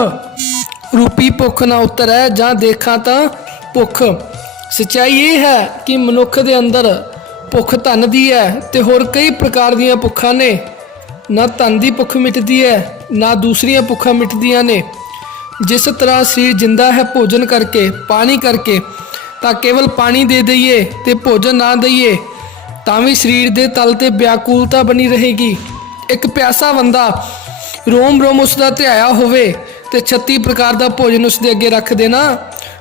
ਰੂਪੀ ਭੁੱਖ ਨਾ ਉਤਰੈ ਜਾਂ ਦੇਖਾਂ ਤਾਂ ਭੁੱਖ। ਸੱਚਾਈ ਇਹ ਹੈ ਕਿ ਮਨੁੱਖ ਦੇ ਅੰਦਰ ਭੁੱਖ ਧਨ ਦੀ ਹੈ ਤੇ ਹੋਰ ਕਈ ਪ੍ਰਕਾਰ ਦੀਆਂ ਭੁੱਖਾਂ ਨੇ। ਨਾ ਧਨ ਦੀ ਭੁੱਖ ਮਿਟਦੀ ਹੈ, ਨਾ ਦੂਸਰੀਆਂ ਭੁੱਖਾਂ ਮਿਟਦੀਆਂ ਨੇ। ਜਿਸ ਤਰ੍ਹਾਂ ਸਰੀਰ ਜਿੰਦਾ ਹੈ ਭੋਜਨ ਕਰਕੇ, ਪਾਣੀ ਕਰਕੇ, ਤਾਂ ਕੇਵਲ ਪਾਣੀ ਦੇ ਦਈਏ ਤੇ ਭੋਜਨ ਨਾ ਦਈਏ ਤਾਂ ਵੀ ਸਰੀਰ ਦੇ ਤਲ ਤੇ ਵਿਆਕੂਲਤਾ ਬਣੀ ਰਹੇਗੀ। ਇੱਕ ਪਿਆਸਾ ਬੰਦਾ ਰੋਮ ਰੋਮ ਉਸ ਦਾ ਧਿਆਇਆ ਹੋਵੇ ਤੇ 36 ਪ੍ਰਕਾਰ ਦਾ ਭੋਜਨ ਉਸ ਦੇ ਅੱਗੇ ਰੱਖ ਦੇਣਾ,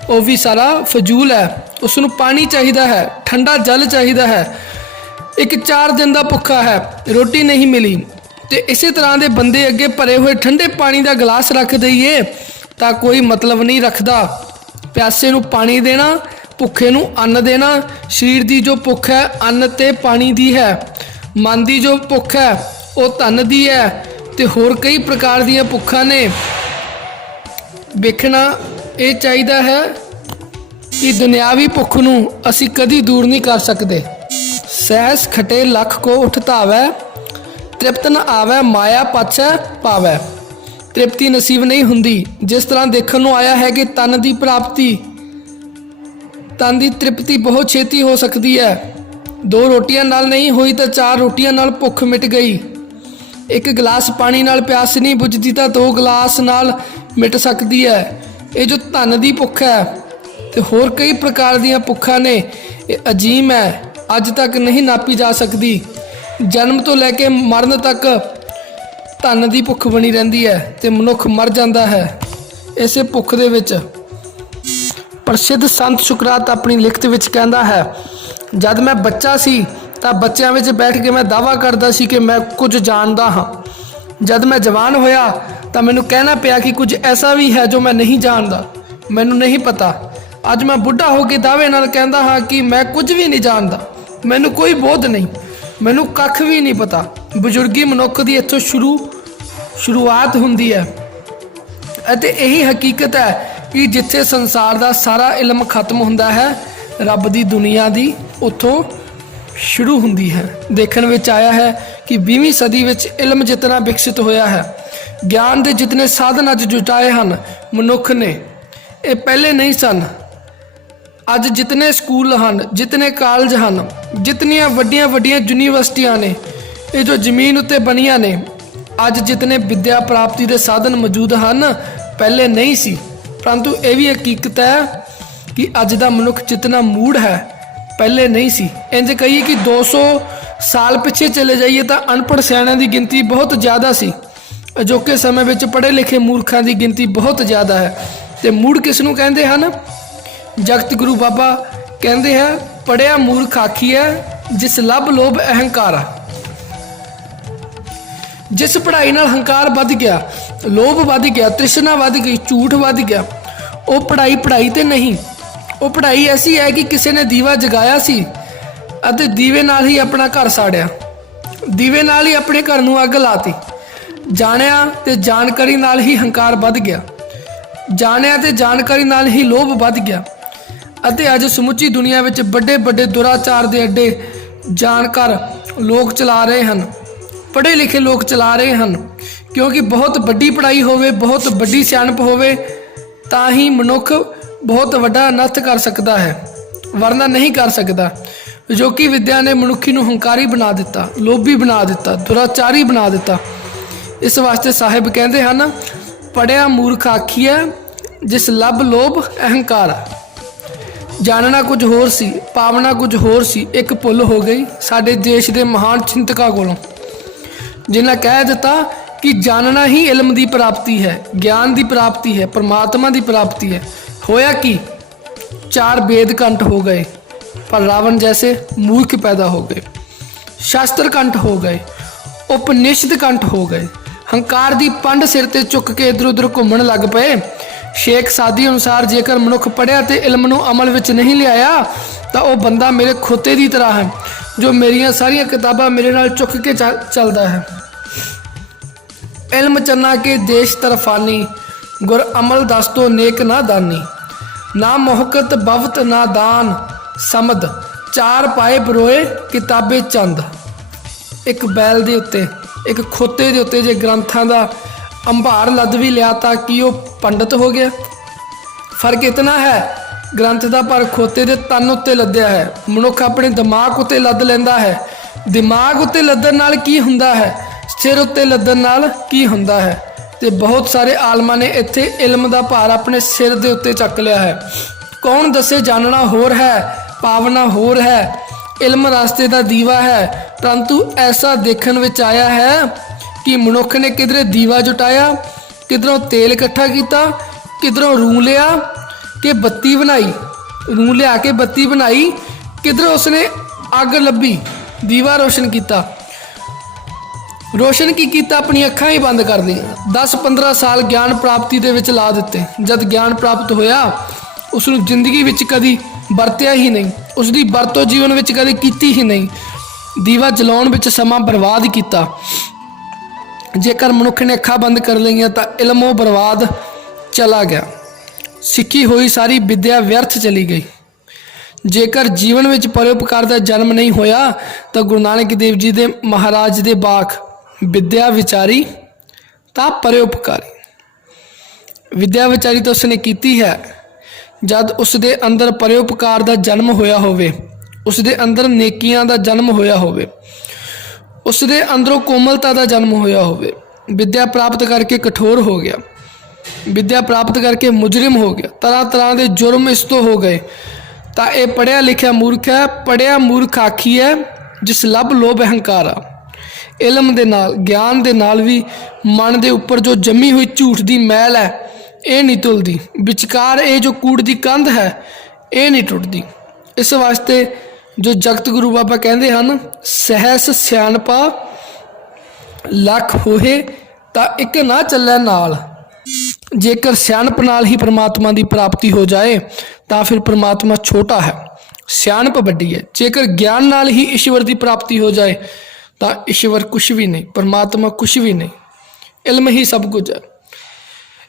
ਉਹ ਵੀ ਸਾਰਾ ਫਜ਼ੂਲ ਹੈ। ਉਸ ਨੂੰ ਪਾਣੀ ਚਾਹੀਦਾ ਹੈ, ਠੰਡਾ ਜਲ ਚਾਹੀਦਾ ਹੈ। ਇੱਕ 4 ਦਿਨ ਦਾ ਭੁੱਖਾ ਹੈ, ਰੋਟੀ ਨਹੀਂ ਮਿਲੀ, ਤੇ ਇਸੇ ਤਰ੍ਹਾਂ ਦੇ ਬੰਦੇ ਅੱਗੇ ਭਰੇ ਹੋਏ ਠੰਡੇ ਪਾਣੀ ਦਾ ਗਲਾਸ ਰੱਖ ਦਈਏ ਤਾਂ ਕੋਈ ਮਤਲਬ ਨਹੀਂ ਰੱਖਦਾ। ਪਿਆਸੇ ਨੂੰ ਪਾਣੀ ਦੇਣਾ, ਭੁੱਖੇ ਨੂੰ ਅੰਨ ਦੇਣਾ। ਸਰੀਰ ਦੀ ਜੋ ਭੁੱਖ ਹੈ ਅੰਨ ਤੇ ਪਾਣੀ ਦੀ ਹੈ, ਮਨ ਦੀ ਜੋ ਭੁੱਖ ਹੈ ਉਹ ਧਨ ਦੀ ਹੈ, ਤੇ ਹੋਰ ਕਈ ਪ੍ਰਕਾਰ ਦੀਆਂ ਭੁੱਖਾਂ ਨੇ। ਵੇਖਣਾ ਇਹ ਚਾਹੀਦਾ ਹੈ ਕਿ ਦੁਨਿਆਵੀ ਭੁੱਖ ਨੂੰ ਅਸੀਂ ਕਦੀ ਦੂਰ ਨਹੀਂ ਕਰ ਸਕਦੇ। ਸਹਿਸ ਖਟੇ ਲੱਖ ਕੋ ਉਠ ਧਾਵੈ, ਤ੍ਰਿਪਤ ਨ ਆਵੈ ਮਾਇਆ ਪਾਛੈ ਪਾਵੈ। ਤ੍ਰਿਪਤੀ ਨਸੀਬ ਨਹੀਂ ਹੁੰਦੀ। ਜਿਸ ਤਰ੍ਹਾਂ ਦੇਖਣ ਨੂੰ ਆਇਆ ਹੈ ਕਿ ਤਨ ਦੀ ਪ੍ਰਾਪਤੀ, ਤਨ ਦੀ ਤ੍ਰਿਪਤੀ ਬਹੁਤ ਛੇਤੀ ਹੋ ਸਕਦੀ ਹੈ। 2 ਰੋਟੀਆਂ ਨਾਲ ਨਹੀਂ ਹੋਈ ਤਾਂ 4 ਰੋਟੀਆਂ ਨਾਲ ਭੁੱਖ ਮਿਟ ਗਈ। ਇੱਕ ਗਲਾਸ ਪਾਣੀ ਨਾਲ ਪਿਆਸ ਨਹੀਂ ਬੁਝਦੀ ਤਾਂ 2 ਗਲਾਸ ਨਾਲ ਮਿਟ ਸਕਦੀ ਹੈ। ਇਹ ਜੋ ਧਨ ਦੀ ਭੁੱਖ ਹੈ ਤੇ ਹੋਰ ਕਈ ਪ੍ਰਕਾਰ ਦੀਆਂ ਭੁੱਖਾਂ ਨੇ, ਇਹ ਅਜੀਮ ਹੈ, ਅੱਜ ਤੱਕ ਨਹੀਂ ਨਾਪੀ ਜਾ ਸਕਦੀ। ਜਨਮ ਤੋਂ ਲੈ ਕੇ ਮਰਨ ਤੱਕ ਧਨ ਦੀ ਭੁੱਖ ਬਣੀ ਰਹਿੰਦੀ ਹੈ ਤੇ ਮਨੁੱਖ ਮਰ ਜਾਂਦਾ ਹੈ ਇਸੇ ਭੁੱਖ ਦੇ ਵਿੱਚ। ਪ੍ਰਸਿੱਧ ਸੰਤ ਸ਼ੁਕਰਾਤ ਆਪਣੀ ਲਿਖਤ ਵਿੱਚ ਕਹਿੰਦਾ ਹੈ, ਜਦ ਮੈਂ ਬੱਚਾ ਸੀ ਤਾਂ ਬੱਚਿਆਂ ਵਿੱਚ ਬੈਠ ਕੇ ਮੈਂ ਦਾਅਵਾ ਕਰਦਾ ਸੀ ਕਿ ਮੈਂ ਕੁਝ ਜਾਣਦਾ ਹਾਂ। ਜਦ ਮੈਂ ਜਵਾਨ ਹੋਇਆ ਤਾਂ ਮੈਨੂੰ ਕਹਿਣਾ ਪਿਆ ਕਿ ਕੁਝ ਐਸਾ ਵੀ ਹੈ ਜੋ ਮੈਂ ਨਹੀਂ ਜਾਣਦਾ, ਮੈਨੂੰ ਨਹੀਂ ਪਤਾ। ਅੱਜ ਮੈਂ ਬੁੱਢਾ ਹੋ ਕੇ ਦਾਅਵੇ ਨਾਲ ਕਹਿੰਦਾ ਹਾਂ ਕਿ ਮੈਂ ਕੁਝ ਵੀ ਨਹੀਂ ਜਾਣਦਾ, ਮੈਨੂੰ ਕੋਈ ਬੋਧ ਨਹੀਂ, ਮੈਨੂੰ ਕੱਖ ਵੀ ਨਹੀਂ ਪਤਾ। ਬਜ਼ੁਰਗੀ ਮਨੁੱਖ ਦੀ ਇੱਥੋਂ ਸ਼ੁਰੂਆਤ ਹੁੰਦੀ ਹੈ ਅਤੇ ਇਹੀ ਹਕੀਕਤ ਹੈ ਕਿ ਜਿੱਥੇ ਸੰਸਾਰ ਦਾ ਸਾਰਾ ਇਲਮ ਖਤਮ ਹੁੰਦਾ ਹੈ, ਰੱਬ ਦੀ ਦੁਨੀਆ ਦੀ ਉੱਥੋਂ ਸ਼ੁਰੂ ਹੁੰਦੀ ਹੈ। ਦੇਖਣ ਵਿੱਚ ਆਇਆ ਹੈ ਕਿ 20ਵੀਂ ਸਦੀ ਵਿੱਚ ਇਲਮ ਜਿਤਨਾ ਵਿਕਸਿਤ ਹੋਇਆ ਹੈ, ਗਿਆਨ ਦੇ ਜਿਤਨੇ ਸਾਧਨ ਅੱਜ ਜੁਟਾਏ ਹਨ ਮਨੁੱਖ ਨੇ, ਇਹ ਪਹਿਲੇ ਨਹੀਂ ਸਨ। ਅੱਜ ਜਿਤਨੇ ਸਕੂਲ ਹਨ, ਜਿਤਨੇ ਕਾਲਜ ਹਨ, ਜਿਤਨੀਆਂ ਵੱਡੀਆਂ ਵੱਡੀਆਂ ਯੂਨੀਵਰਸਿਟੀਆਂ ਨੇ, ਇਹ ਜੋ ਜ਼ਮੀਨ ਉੱਤੇ ਬਣੀਆਂ ਨੇ, ਅੱਜ ਜਿਤਨੇ ਵਿਦਿਆ ਪ੍ਰਾਪਤੀ ਦੇ ਸਾਧਨ ਮੌਜੂਦ ਹਨ ਪਹਿਲੇ ਨਹੀਂ ਸੀ। ਪਰੰਤੂ ਇਹ ਵੀ ਹਕੀਕਤ ਹੈ ਕਿ ਅੱਜ ਦਾ ਮਨੁੱਖ ਜਿਤਨਾ ਮੂੜ ਹੈ ਪਹਿਲੇ ਨਹੀਂ ਸੀ। ਇੰਜ ਕਹੀਏ ਕਿ 200 ਸਾਲ ਪਿੱਛੇ ਚਲੇ ਜਾਈਏ ਤਾਂ ਅਨਪੜ੍ਹ ਸਿਆਣਿਆਂ ਦੀ ਗਿਣਤੀ ਬਹੁਤ ਜ਼ਿਆਦਾ ਸੀ। ਅਜੋਕੇ ਸਮੇਂ ਵਿੱਚ ਪੜ੍ਹੇ ਲਿਖੇ ਮੂਰਖਾਂ ਦੀ ਗਿਣਤੀ ਬਹੁਤ ਜ਼ਿਆਦਾ ਹੈ। ਤੇ ਮੂੜ ਕਿਸ ਨੂੰ ਕਹਿੰਦੇ ਹਨ? ਜਗਤ ਗੁਰੂ ਬਾਬਾ ਕਹਿੰਦੇ ਹੈ, ਪੜ੍ਹਿਆ ਮੂਰਖ ਆਖੀਐ ਜਿਸ ਲੱਭ ਲੋਭ ਅਹੰਕਾਰਾ। ਜਿਸ ਪੜ੍ਹਾਈ ਨਾਲ ਹੰਕਾਰ ਵੱਧ ਗਿਆ, ਲੋਭ ਵੱਧ ਗਿਆ, ਤ੍ਰਿਸ਼ਨਾ ਵੱਧ ਗਈ, ਝੂਠ ਵੱਧ ਗਿਆ, ਉਹ ਪੜ੍ਹਾਈ ਤੇ ਨਹੀਂ। ਉਹ ਪੜ੍ਹਾਈ ਐਸੀ ਹੈ ਕਿ ਕਿਸੇ ਨੇ ਦੀਵਾ ਜਗਾਇਆ ਸੀ ਅਤੇ ਦੀਵੇ ਨਾਲ ਹੀ ਆਪਣਾ ਘਰ ਸਾੜਿਆ, ਦੀਵੇ ਨਾਲ ਹੀ ਆਪਣੇ ਘਰ ਨੂੰ ਅੱਗ ਲਾਤੀ। ਜਾਣਿਆ ਤੇ ਜਾਣਕਾਰੀ ਨਾਲ ਹੀ ਹੰਕਾਰ ਵੱਧ ਗਿਆ, ਜਾਣਿਆ ਤੇ ਜਾਣਕਾਰੀ ਨਾਲ ਹੀ ਲੋਭ ਵੱਧ ਗਿਆ। ਅਤੇ ਅੱਜ ਸਮੁੱਚੀ ਦੁਨੀਆ ਵਿੱਚ ਵੱਡੇ ਵੱਡੇ ਦੁਰਾਚਾਰ ਦੇ ਅੱਡੇ ਜਾਣਕਾਰ ਲੋਕ ਚਲਾ ਰਹੇ ਹਨ, ਪੜ੍ਹੇ ਲਿਖੇ ਲੋਕ ਚਲਾ ਰਹੇ ਹਨ। ਕਿਉਂਕਿ ਬਹੁਤ ਵੱਡੀ ਪੜ੍ਹਾਈ ਹੋਵੇ, ਬਹੁਤ ਵੱਡੀ ਸਿਆਣਪ ਹੋਵੇ ਤਾਂ ਹੀ ਮਨੁੱਖ ਬਹੁਤ ਵੱਡਾ ਅਨਰਥ ਕਰ ਸਕਦਾ ਹੈ, ਵਰਨਾ ਨਹੀਂ ਕਰ ਸਕਦਾ। ਅਜੋਕੀ ਵਿਦਿਆ ਨੇ ਮਨੁੱਖੀ ਨੂੰ ਹੰਕਾਰੀ ਬਣਾ ਦਿੱਤਾ, ਲੋਭੀ ਬਣਾ ਦਿੱਤਾ, ਦੁਰਾਚਾਰੀ ਬਣਾ ਦਿੱਤਾ। ਇਸ ਵਾਸਤੇ ਸਾਹਿਬ ਕਹਿੰਦੇ ਹਨ, ਪੜ੍ਹਿਆ ਮੂਰਖ ਆਖੀਐ ਜਿਸ ਲੱਭ ਲੋਭ ਅਹੰਕਾਰ। ਜਾਣਨਾ ਕੁਝ ਹੋਰ ਸੀ, ਪਾਵਨਾ ਕੁਝ ਹੋਰ ਸੀ। ਇੱਕ ਭੁੱਲ ਹੋ ਗਈ ਸਾਡੇ ਦੇਸ਼ ਦੇ ਮਹਾਨ ਚਿੰਤਕਾਂ ਕੋਲੋਂ, ਜਿਨ੍ਹਾਂ ਕਹਿ ਦਿੱਤਾ ਕਿ ਜਾਣਨਾ ਹੀ ਇਲਮ ਦੀ ਪ੍ਰਾਪਤੀ ਹੈ, ਗਿਆਨ ਦੀ ਪ੍ਰਾਪਤੀ ਹੈ, ਪਰਮਾਤਮਾ ਦੀ ਪ੍ਰਾਪਤੀ ਹੈ। ਹੋਇਆ ਕਿ 4 वेद कंठ हो गए, पर रावण जैसे मूर्ख पैदा हो गए। शास्त्र कंठ हो गए, उपनिषद कंठ हो गए। हंकार दी पंड सिर ते चुक के इधर उधर घूमन लग पे। शेख सादी अनुसार जेकर मनुख पढ़िया ते इल्म नूं अमल विच नहीं लियाया तो वह बंदा मेरे खोते की तरह है, जो मेरिया सारिया किताबां मेरे नाल चुक के चलता है। इल्म चन्ना के देश तरफानी, गुर अमल दस तो नेक ना दानी। ना मोहकत बवत ना दान समद, 4 पाए बरोए किताबे चंद। एक बैल दे उत्ते, एक खोते दे उत्ते जे ग्रंथां दा अंभार लद भी लिया तां कि वो पंडित हो गया। फर्क इतना है ग्रंथ दा, पर खोते दे तन उत्ते लद्या है। मनुख अपने दिमाग उत्ते लद लैंदा है। दिमाग उत्ते लदन नाल की हुंदा है, सिर उत्ते लदन नाल की हुंदा है। ਤੇ ਬਹੁਤ ਸਾਰੇ ਆਲਮਾਂ ਨੇ ਇੱਥੇ ਇਲਮ ਦਾ ਭਾਰ ਆਪਣੇ ਸਿਰ ਦੇ ਉੱਤੇ ਚੱਕ ਲਿਆ ਹੈ। ਕੌਣ ਦੱਸੇ ਜਾਣਨਾ ਹੋਰ ਹੈ, ਪਾਵਨਾ ਹੋਰ ਹੈ, ਇਲਮ ਰਾਸਤੇ ਦਾ ਦੀਵਾ ਹੈ। ਪਰੰਤੂ ਐਸਾ ਦੇਖਣ ਵਿੱਚ ਆਇਆ ਹੈ ਕਿ ਮਨੁੱਖ ਨੇ ਕਿਧਰੇ ਦੀਵਾ ਜੁਟਾਇਆ, ਕਿਧਰੋਂ ਤੇਲ ਇਕੱਠਾ ਕੀਤਾ, ਕਿਧਰੋਂ रूं ਲਿਆ ਕਿ ਬੱਤੀ ਬਣਾਈ, रूं ਲਿਆ ਕੇ ਬੱਤੀ ਬਣਾਈ, ਕਿਧਰੋਂ ਉਸਨੇ ਅੱਗ ਲੱਭੀ, ਦੀਵਾ ਰੋਸ਼ਨ ਕੀਤਾ। रोशन की किया, अपनी अखां ही बंद कर दी। 10-15 साल ज्ञान प्राप्ति दे विच ला दिते। जब ज्ञान प्राप्त होया उसनूं जिंदगी विच कदी वरत्या ही नहीं, उसकी वरतों जीवन विच कदी कीती ही नहीं। दीवा जलाउण विच समा बर्बाद किया। जेकर मनुख ने अखां बंद कर लईआं तां इल्म बर्बाद चला गया, सिक्खी हुई सारी विद्या व्यर्थ चली गई। जेकर जीवन विच परोपकार का जन्म नहीं होया तो गुरु नानक देव जी दे महाराज दे बाख विद्या विचारी ता परोपकारी। विद्या विचारी तो उसने कीती है जद उसके अंदर परोपकार का जन्म होया होवे, उसके अंदर नेकियां का जन्म होया होवे, उसके अंदरों कोमलता का जन्म होया होवे। विद्या प्राप्त करके कठोर हो गया, विद्या प्राप्त करके मुजरिम हो गया, तरह तरह के जुर्म इस तो हो गए। तो यह पढ़िया लिखिया मूर्ख है। पढ़िया मूर्ख आखी है जिस लभ लोभ अहंकारा। इलम दे नाल, ज्ञान दे नाल भी मन दे उपर जो जमी हुई झूठ की मैल है ये नहीं धुलदी। विचकार ये जो कूड़ की कंध है ये नहीं टुटदी। इस वास्ते जो जगत गुरु बाबा कहते हैं, सहस सियाणपा लख होए तो एक ना चले नाल। जेकर सियाणप नाल ही परमात्मा की प्राप्ति हो जाए तो फिर परमात्मा छोटा है, सियाणप वड्डी है। जेकर ज्ञान नाल ही ईश्वर की प्राप्ति हो जाए तो ईश्वर कुछ भी नहीं, परमात्मा कुछ भी नहीं, इल्म ही सब कुछ है।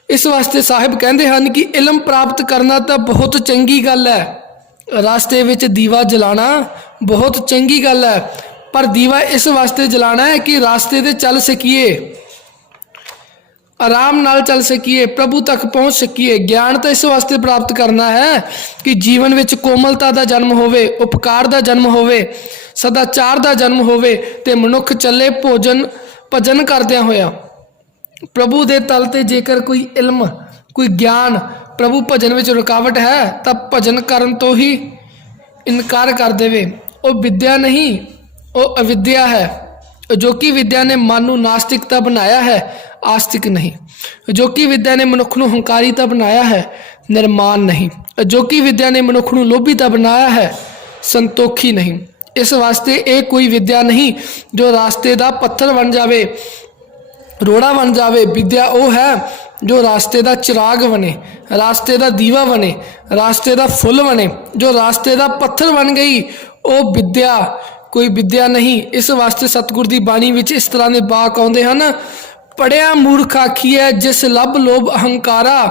इस वास्ते साहिब कहते हैं कि इल्म प्राप्त करना तो बहुत चंगी गल है, रास्ते विच दीवा जलाना बहुत चंगी गल है, पर दीवा इस वास्ते जलाना है कि रास्ते ते चल सकीए। आराम नाल चल सकीए, प्रभु तक पहुँच सकीए। ज्ञान तो इस वास्ते प्राप्त करना है कि जीवन विच कोमलता का जन्म होवे, उपकार का जन्म होवे, सदाचार का जन्म होवे ते मनुख चले भोजन भजन करदियां होया प्रभु दे तल ते। जेकर कोई इल्म कोई ज्ञान प्रभु भजन विच रुकावट है तो भजन करन तो ही इनकार कर देवे। वो विद्या नहीं, वो अविद्या है। जो कि विद्या ने मन नूं नास्तिकता बनाया है, आस्तिक नहीं। जो कि विद्या ने मनुख नूं हंकारीता बनाया है, निर्माण नहीं। जो कि विद्या ने मनुख नूं लोभीता बनाया है, संतोखी नहीं। इस वास्ते ये कोई विद्या नहीं जो रास्ते का पत्थर बन जावे, रोड़ा बन जावे। विद्या वो है जो रास्ते का चिराग बने, रास्ते का दीवा बने, रास्ते का फुल बने। जो रास्ते का पत्थर बन गई वो विद्या कोई विद्या नहीं। इस वास्ते सतगुर की बाणी विच इस तरह के वाक आउंदे हन। पढ़िया मूर्ख आखिए जिस लब लोभ अहंकारा,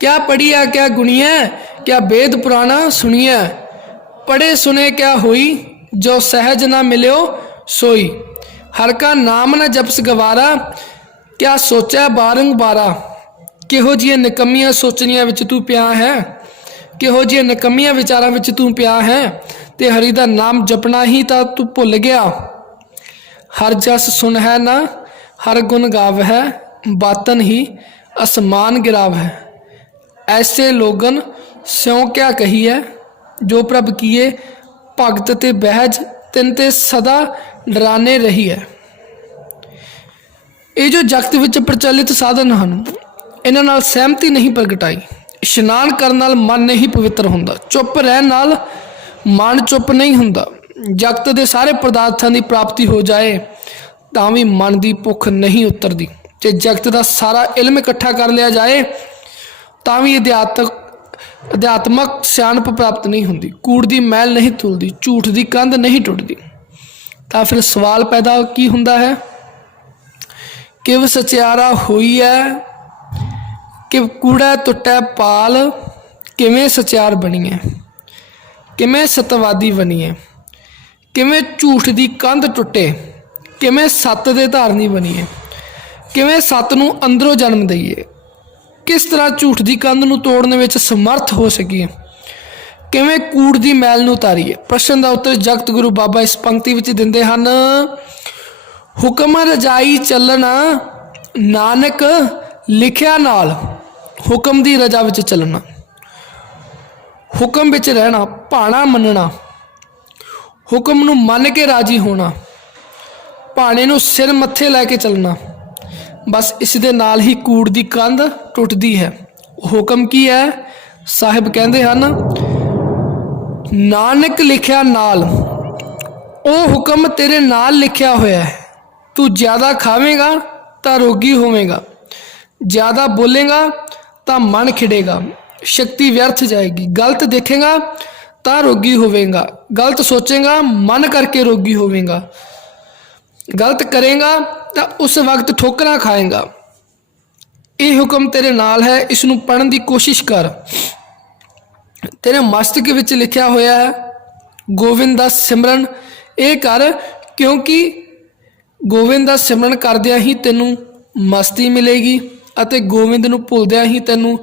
क्या पढ़िया क्या गुणिया, क्या वेद पुराना सुनिया। पढ़े सुने क्या होई, जो सहज ना मिल्यो सोई। हर का नाम न जपस गवारा, क्या सोचा बारंबारा। किहो जिहियां निकम्मियां सोचनियां विच तू पिया है, किहो जिहियां निकम्मियां विचारां विच तू पिया है। ते हरि दा नाम जपना ही तां तू भुल गया। हर जस सुन है ना, हर गुण गाव है, बातन ही आसमान गिराव है। ऐसे लोगन स्यों क्या कही है, जो प्रभ किए भगत ते बहज, तिन ते सदा डराने रही है। ये जो जगत विच प्रचलित साधन हैं, इन्हां नाल सहमति नहीं प्रगटाई। इशनान करन नाल मन नहीं पवित्र हुंदा, चुप रहन नाल मन चुप नहीं हुंदा। जगत के सारे पदार्थों की प्राप्ति हो जाए तां भी मन की भुख नहीं उतरती। जे जगत का सारा इल्म इकट्ठा कर लिया जाए तां भी अध्यात्मक सियाणप प्राप्त नहीं होंदी। कूड़ की मैल नहीं धुलदी, झूठ की कंध नहीं टुटती। तो फिर सवाल पैदा की हुंदा है, किव सचियारा होई है, कि कूड़ा टुटै पाल, किवें सचियार बनीए, किवें सतवादी बनीए, किवें झूठ की कंध टुटे, किवें सत दे धारनी बनीए, किवें सत नूं अंदरों जन्म दईए, किस तरह झूठ की कंध नूं तोड़ने में समर्थ हो सकीए, किवें कूड़ की मैल नूं उतारीए। प्रश्न का उत्तर जगत गुरु बाबा इस पंक्ति विच दिंदे हन। हुक्म रजाई चलना, नानक लिखिया नाल। हुक्म की रजा विच चलना, हुक्म विच रहना, भाणा मनना, हुक्म नूं मन के राजी होना, भाणे नूं सिर मत्थे लैके चलना। बस इस दे नाल ही कूड़ की कंध टुटदी है। हुक्म की है, साहिब कहते हैं नानक लिखिया नाल। वो हुक्म तेरे नाल लिखिया होया है। तू ज़्यादा खावेगा तो रोगी होवेगा, ज़्यादा बोलेगा तो मन खिड़ेगा, शक्ति व्यर्थ जाएगी। गलत देखेगा तो रोगी होवेगा, गलत सोचेगा मन करके रोगी होवेगा, गलत करेगा तो उस वक्त ठोकरा खाएगा। ये हुक्म तेरे नाल है, इसनूं पढ़न की कोशिश कर। तेरे मस्तक विच लिखिया होया है गोविंद दा सिमरन ये कर, क्योंकि गोविंद दा सिमरन करदियां ही तैनूं मस्ती मिलेगी अते गोविंद नूं भुलदियां ही तैनूं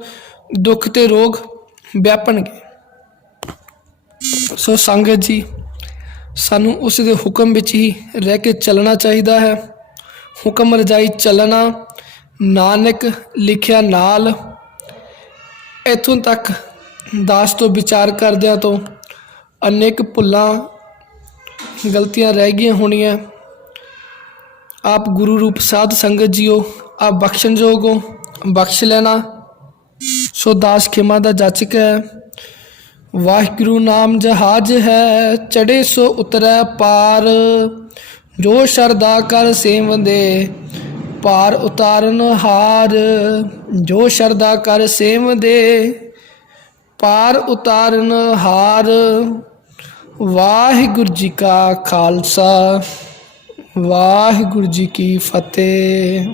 दुख ते रोग व्यापणगे। सो संगत जी, सानू उस दे हुक्म विच ही रह के चलना चाहिए है। हुक्म रजाई चलना, नानक लिखिया नाल। इत्थों तक दास तो विचार करदियां तो अनेक भुल्लां गलतियां रह गई होणियां। आप गुरु रूप साध संगत जीओ, आप बख्शण जोग हो, बख्श लेना। सो दास खिमा दा जाचक है। वाहिगुरु नाम जहाज है, चढ़े सो उतरै पार। जो शरदा कर सेवंदे, पार उतारन हार। जो शरदा कर सेवंदे, पार उतारन हार। वाहिगुरु जी का खालसा, वाहिगुरु जी की फतेह।